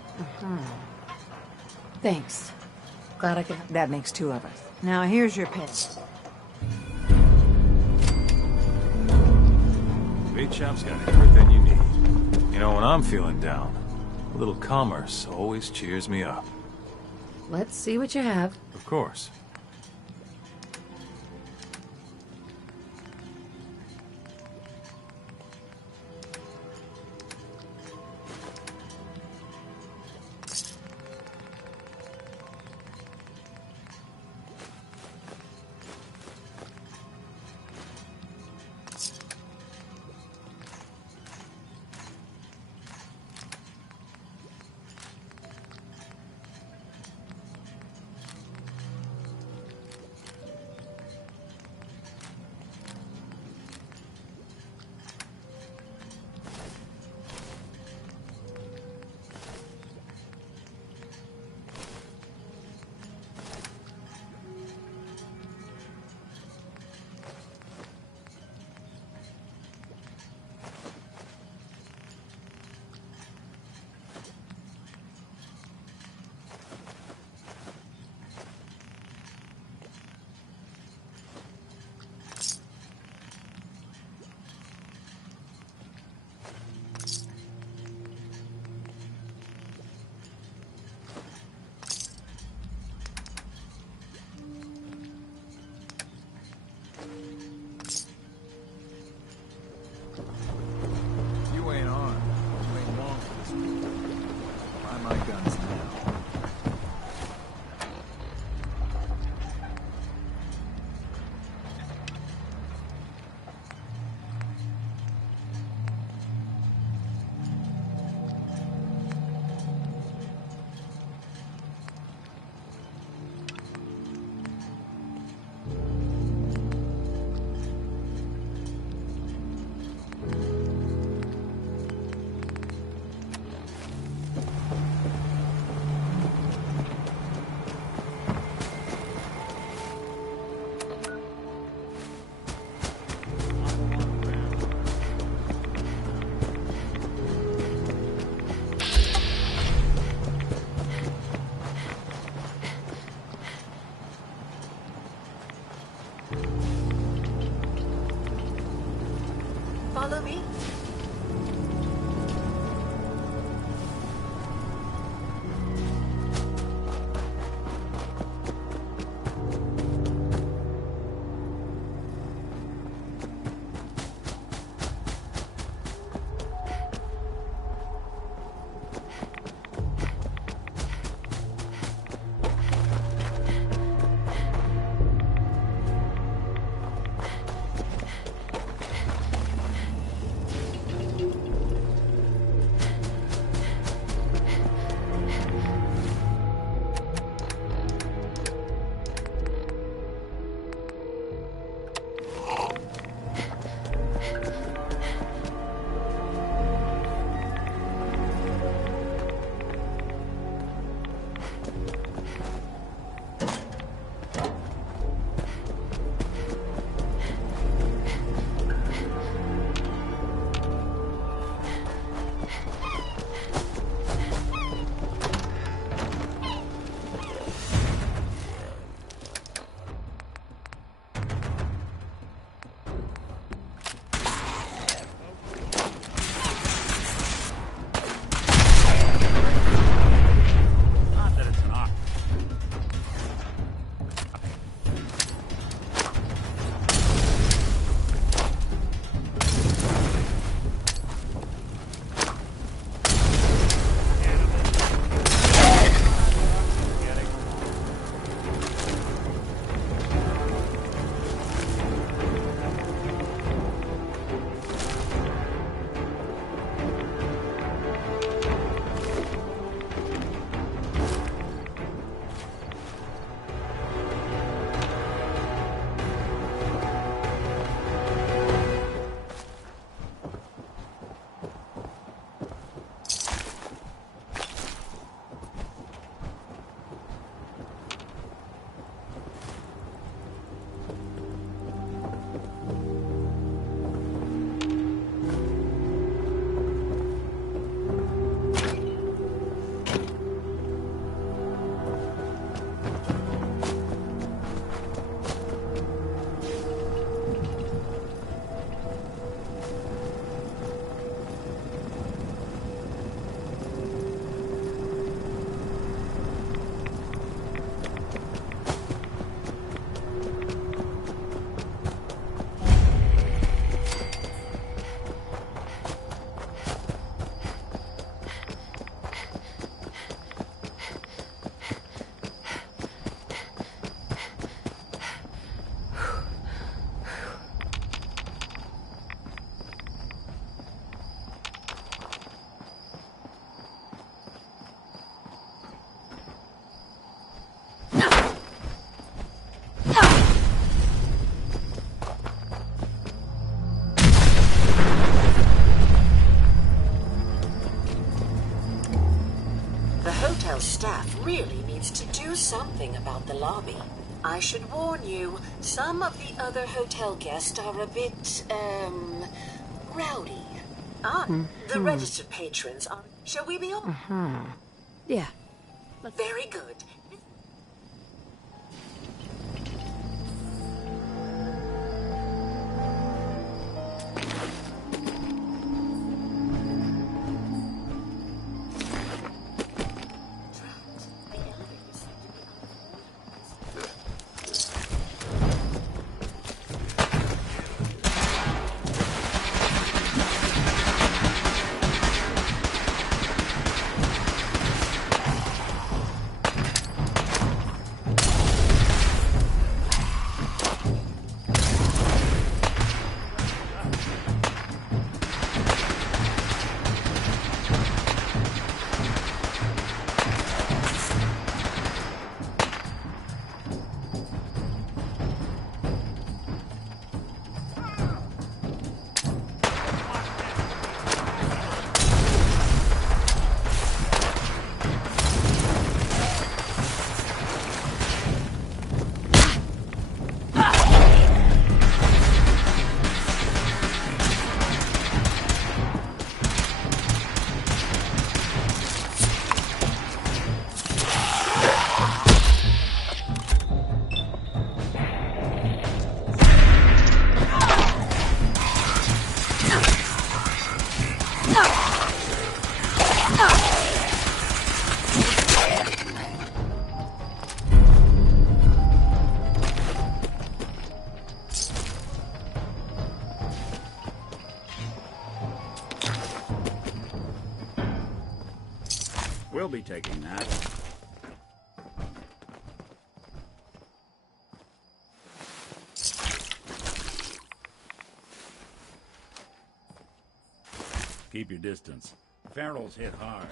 Thanks. Glad I could... That makes two of us. Now here's your pin. Big chap's got everything you need. You know, when I'm feeling down, a little commerce always cheers me up. Let's see what you have. Of course. You ain't on. You ain't long for this one. Buy my guns now. Follow me. hotel staff really needs to do something about the lobby. I should warn you, some of the other hotel guests are a bit, rowdy. The registered patrons are... Shall we be on? Yeah. Very good. We'll be taking that. Keep your distance. Farrell's hit hard.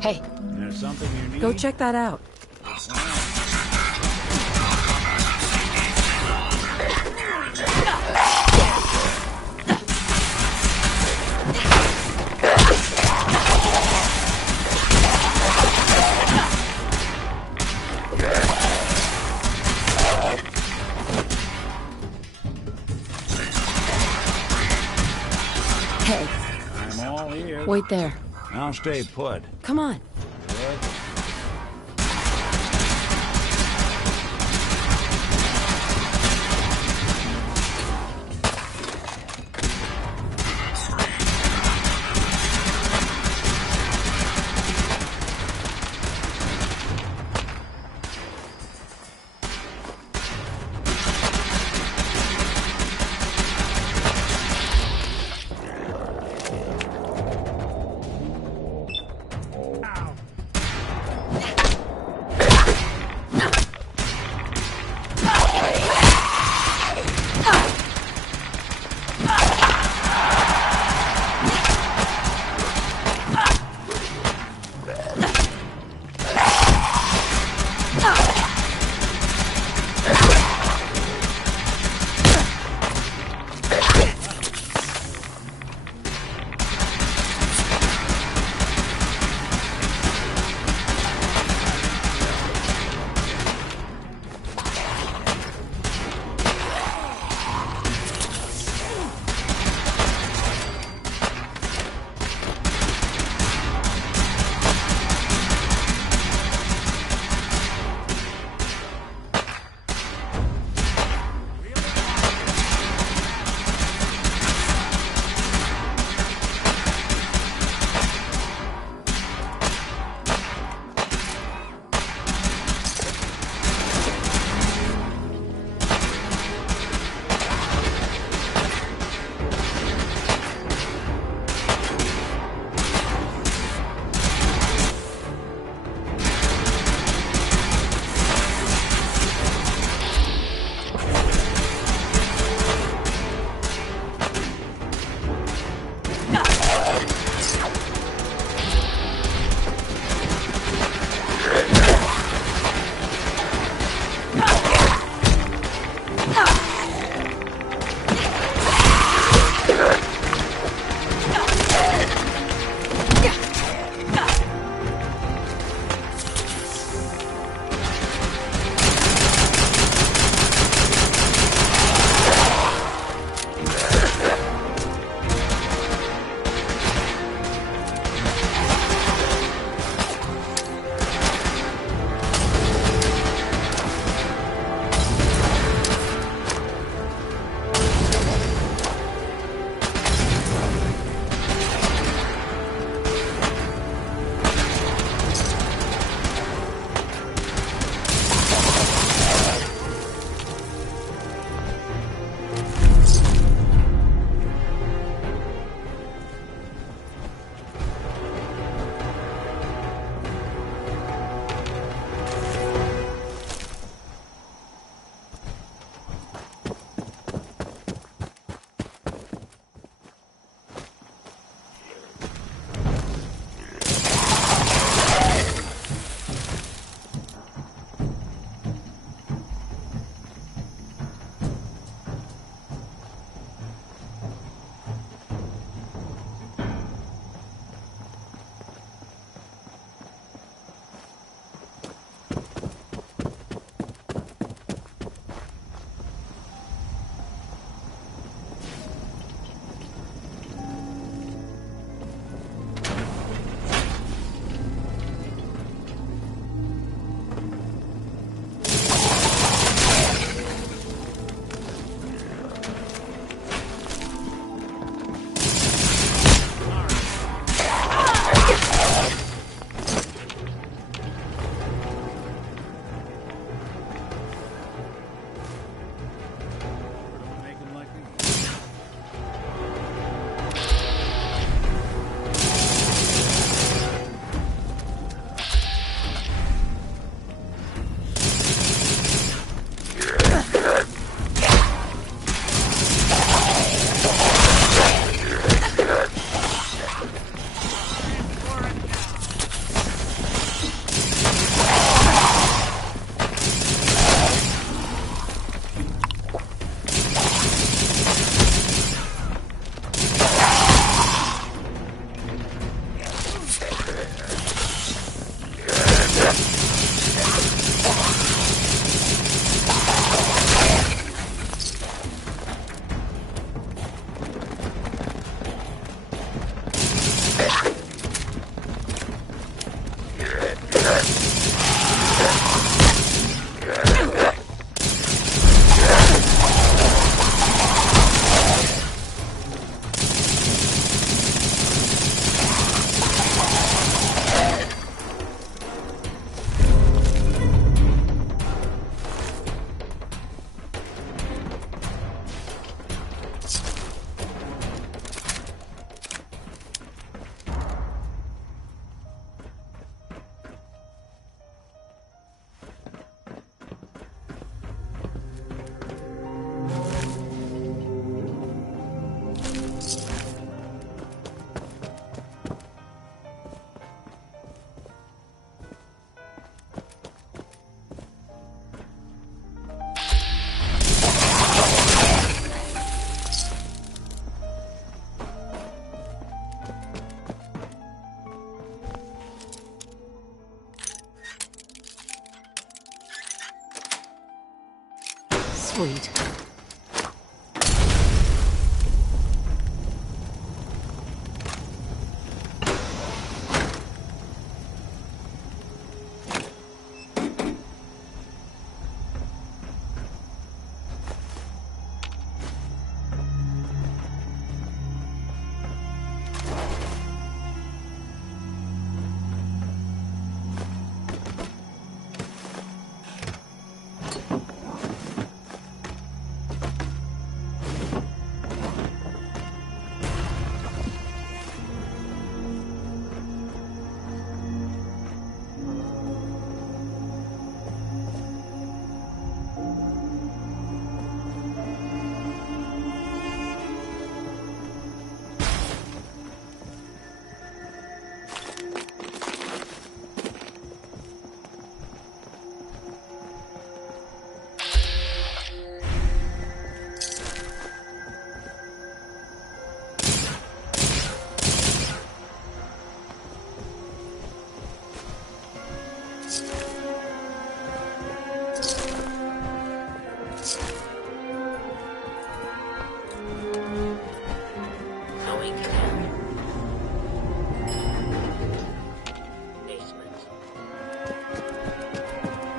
Hey. There's something you need? Go check that out. Hey. I'm all ears. Wait there. I'll stay put. Come on. Ow. Sweet.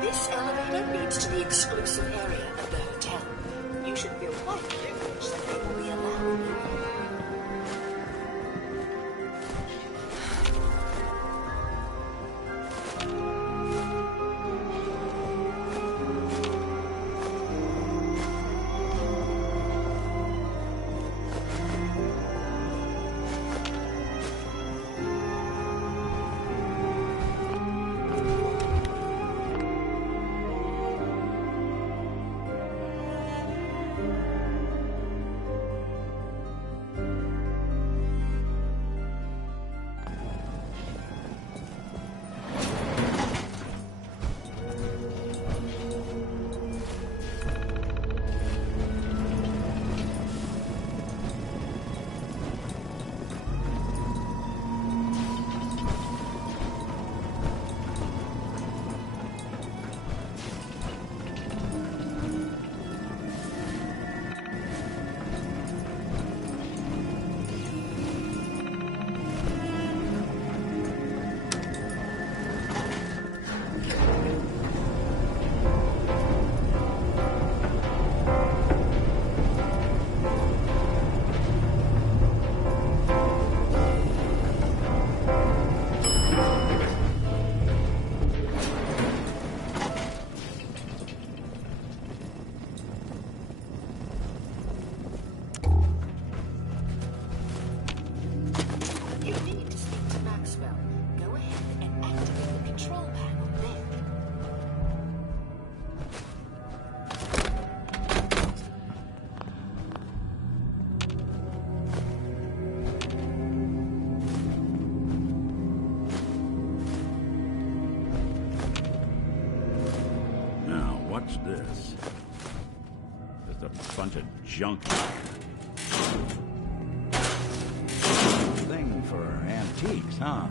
This elevator leads to the exclusive area of the hotel. You should feel quite privileged that they will be allowing you. What's this? Just a bunch of junk. Thing for antiques, huh?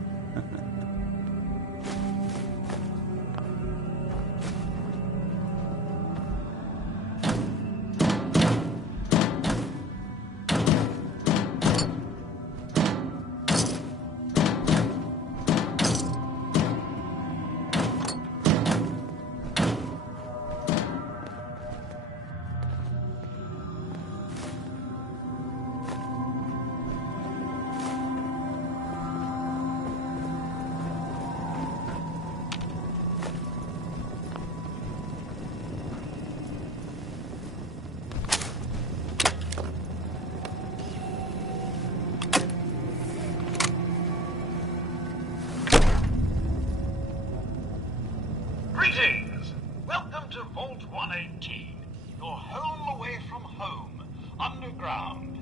Greetings! Welcome to Vault 118, your home away from home, underground.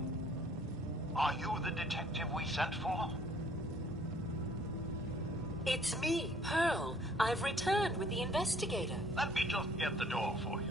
Are you the detective we sent for? It's me, Pearl. I've returned with the investigator. Let me just get the door for you.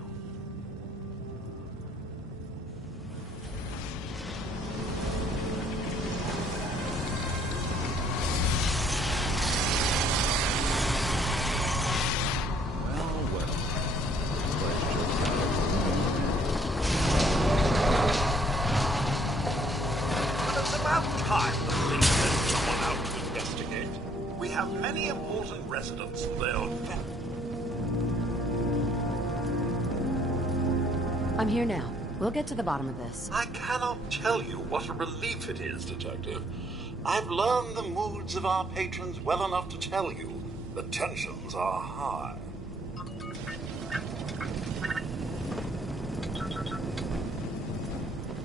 time the police send someone out to investigate. We have many important residents. They'll... I'm here now. We'll get to the bottom of this. I cannot tell you what a relief it is, Detective. I've learned the moods of our patrons well enough to tell you the tensions are high.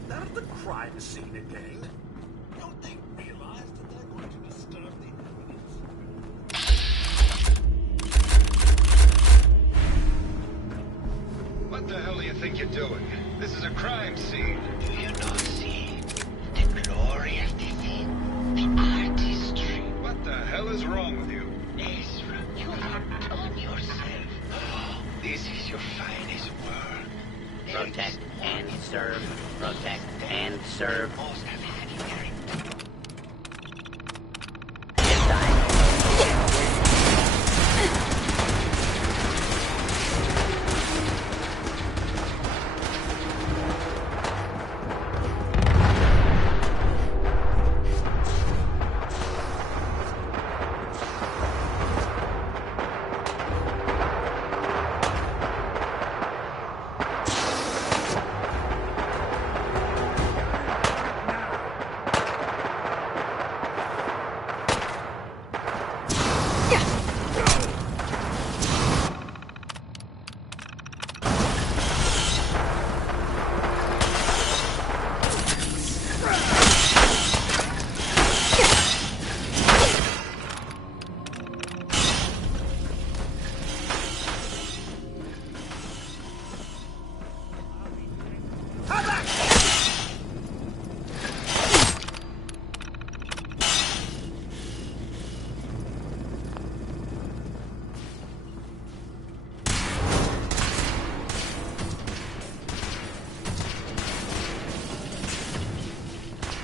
They're at the crime scene again. Don't they realize that they're going to disturb the evidence? What the hell do you think you're doing? This is a crime scene. Do you not see the glory of the thing? The artistry. What the hell is wrong with you? Ezra, you have done yourself. This is your finest work. Protect and serve. Protect and serve. Most have had it very...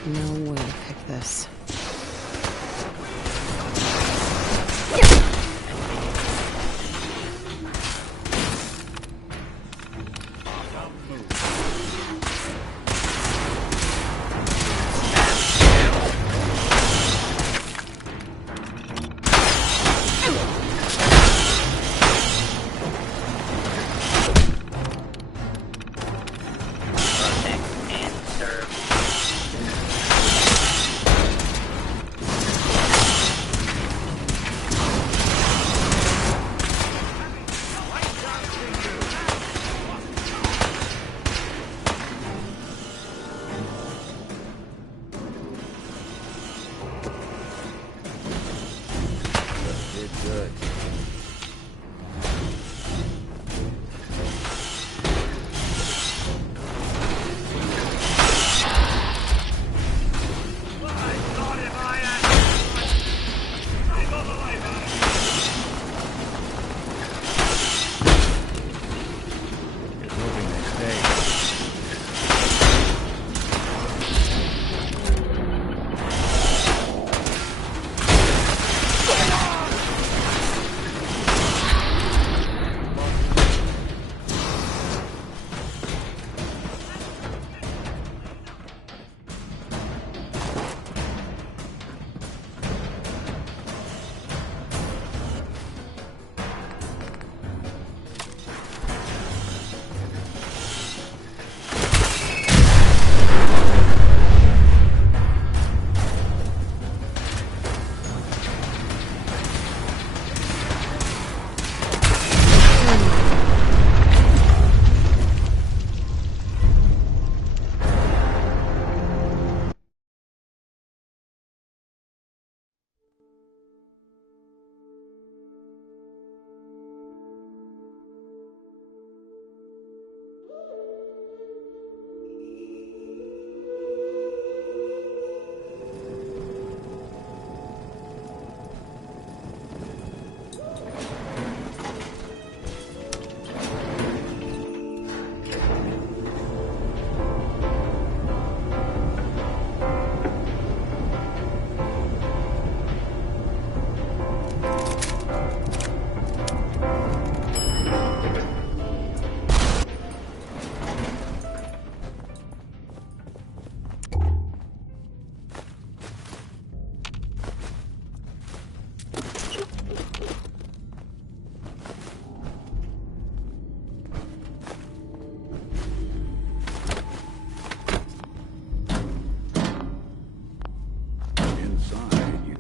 No way to pick this. Protect and serve.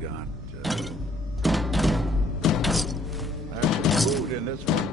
got there's some food in this one.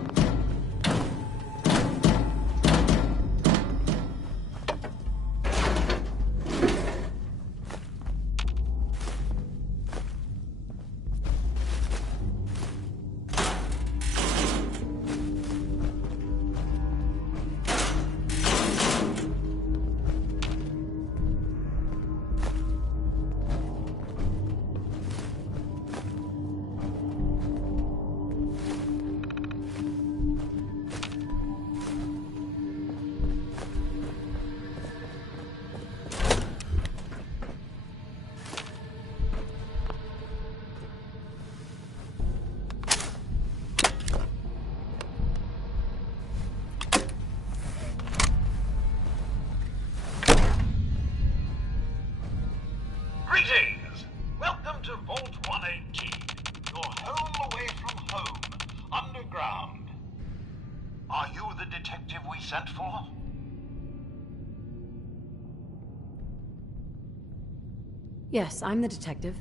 Greetings! Welcome to Vault 118, your home away from home, underground. Are you the detective we sent for? Yes, I'm the detective.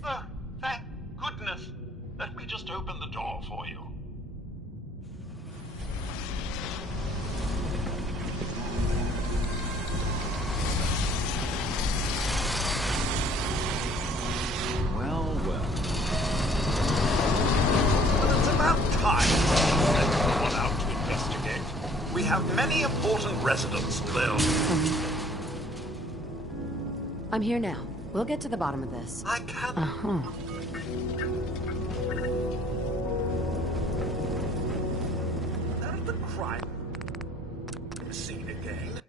Thank goodness. Let me just open the door for you. Well, well. Well, it's about time we sent someone out to investigate. We have many important residents to live. I'm here now. We'll get to the bottom of this. I can't. There's the crime scene again.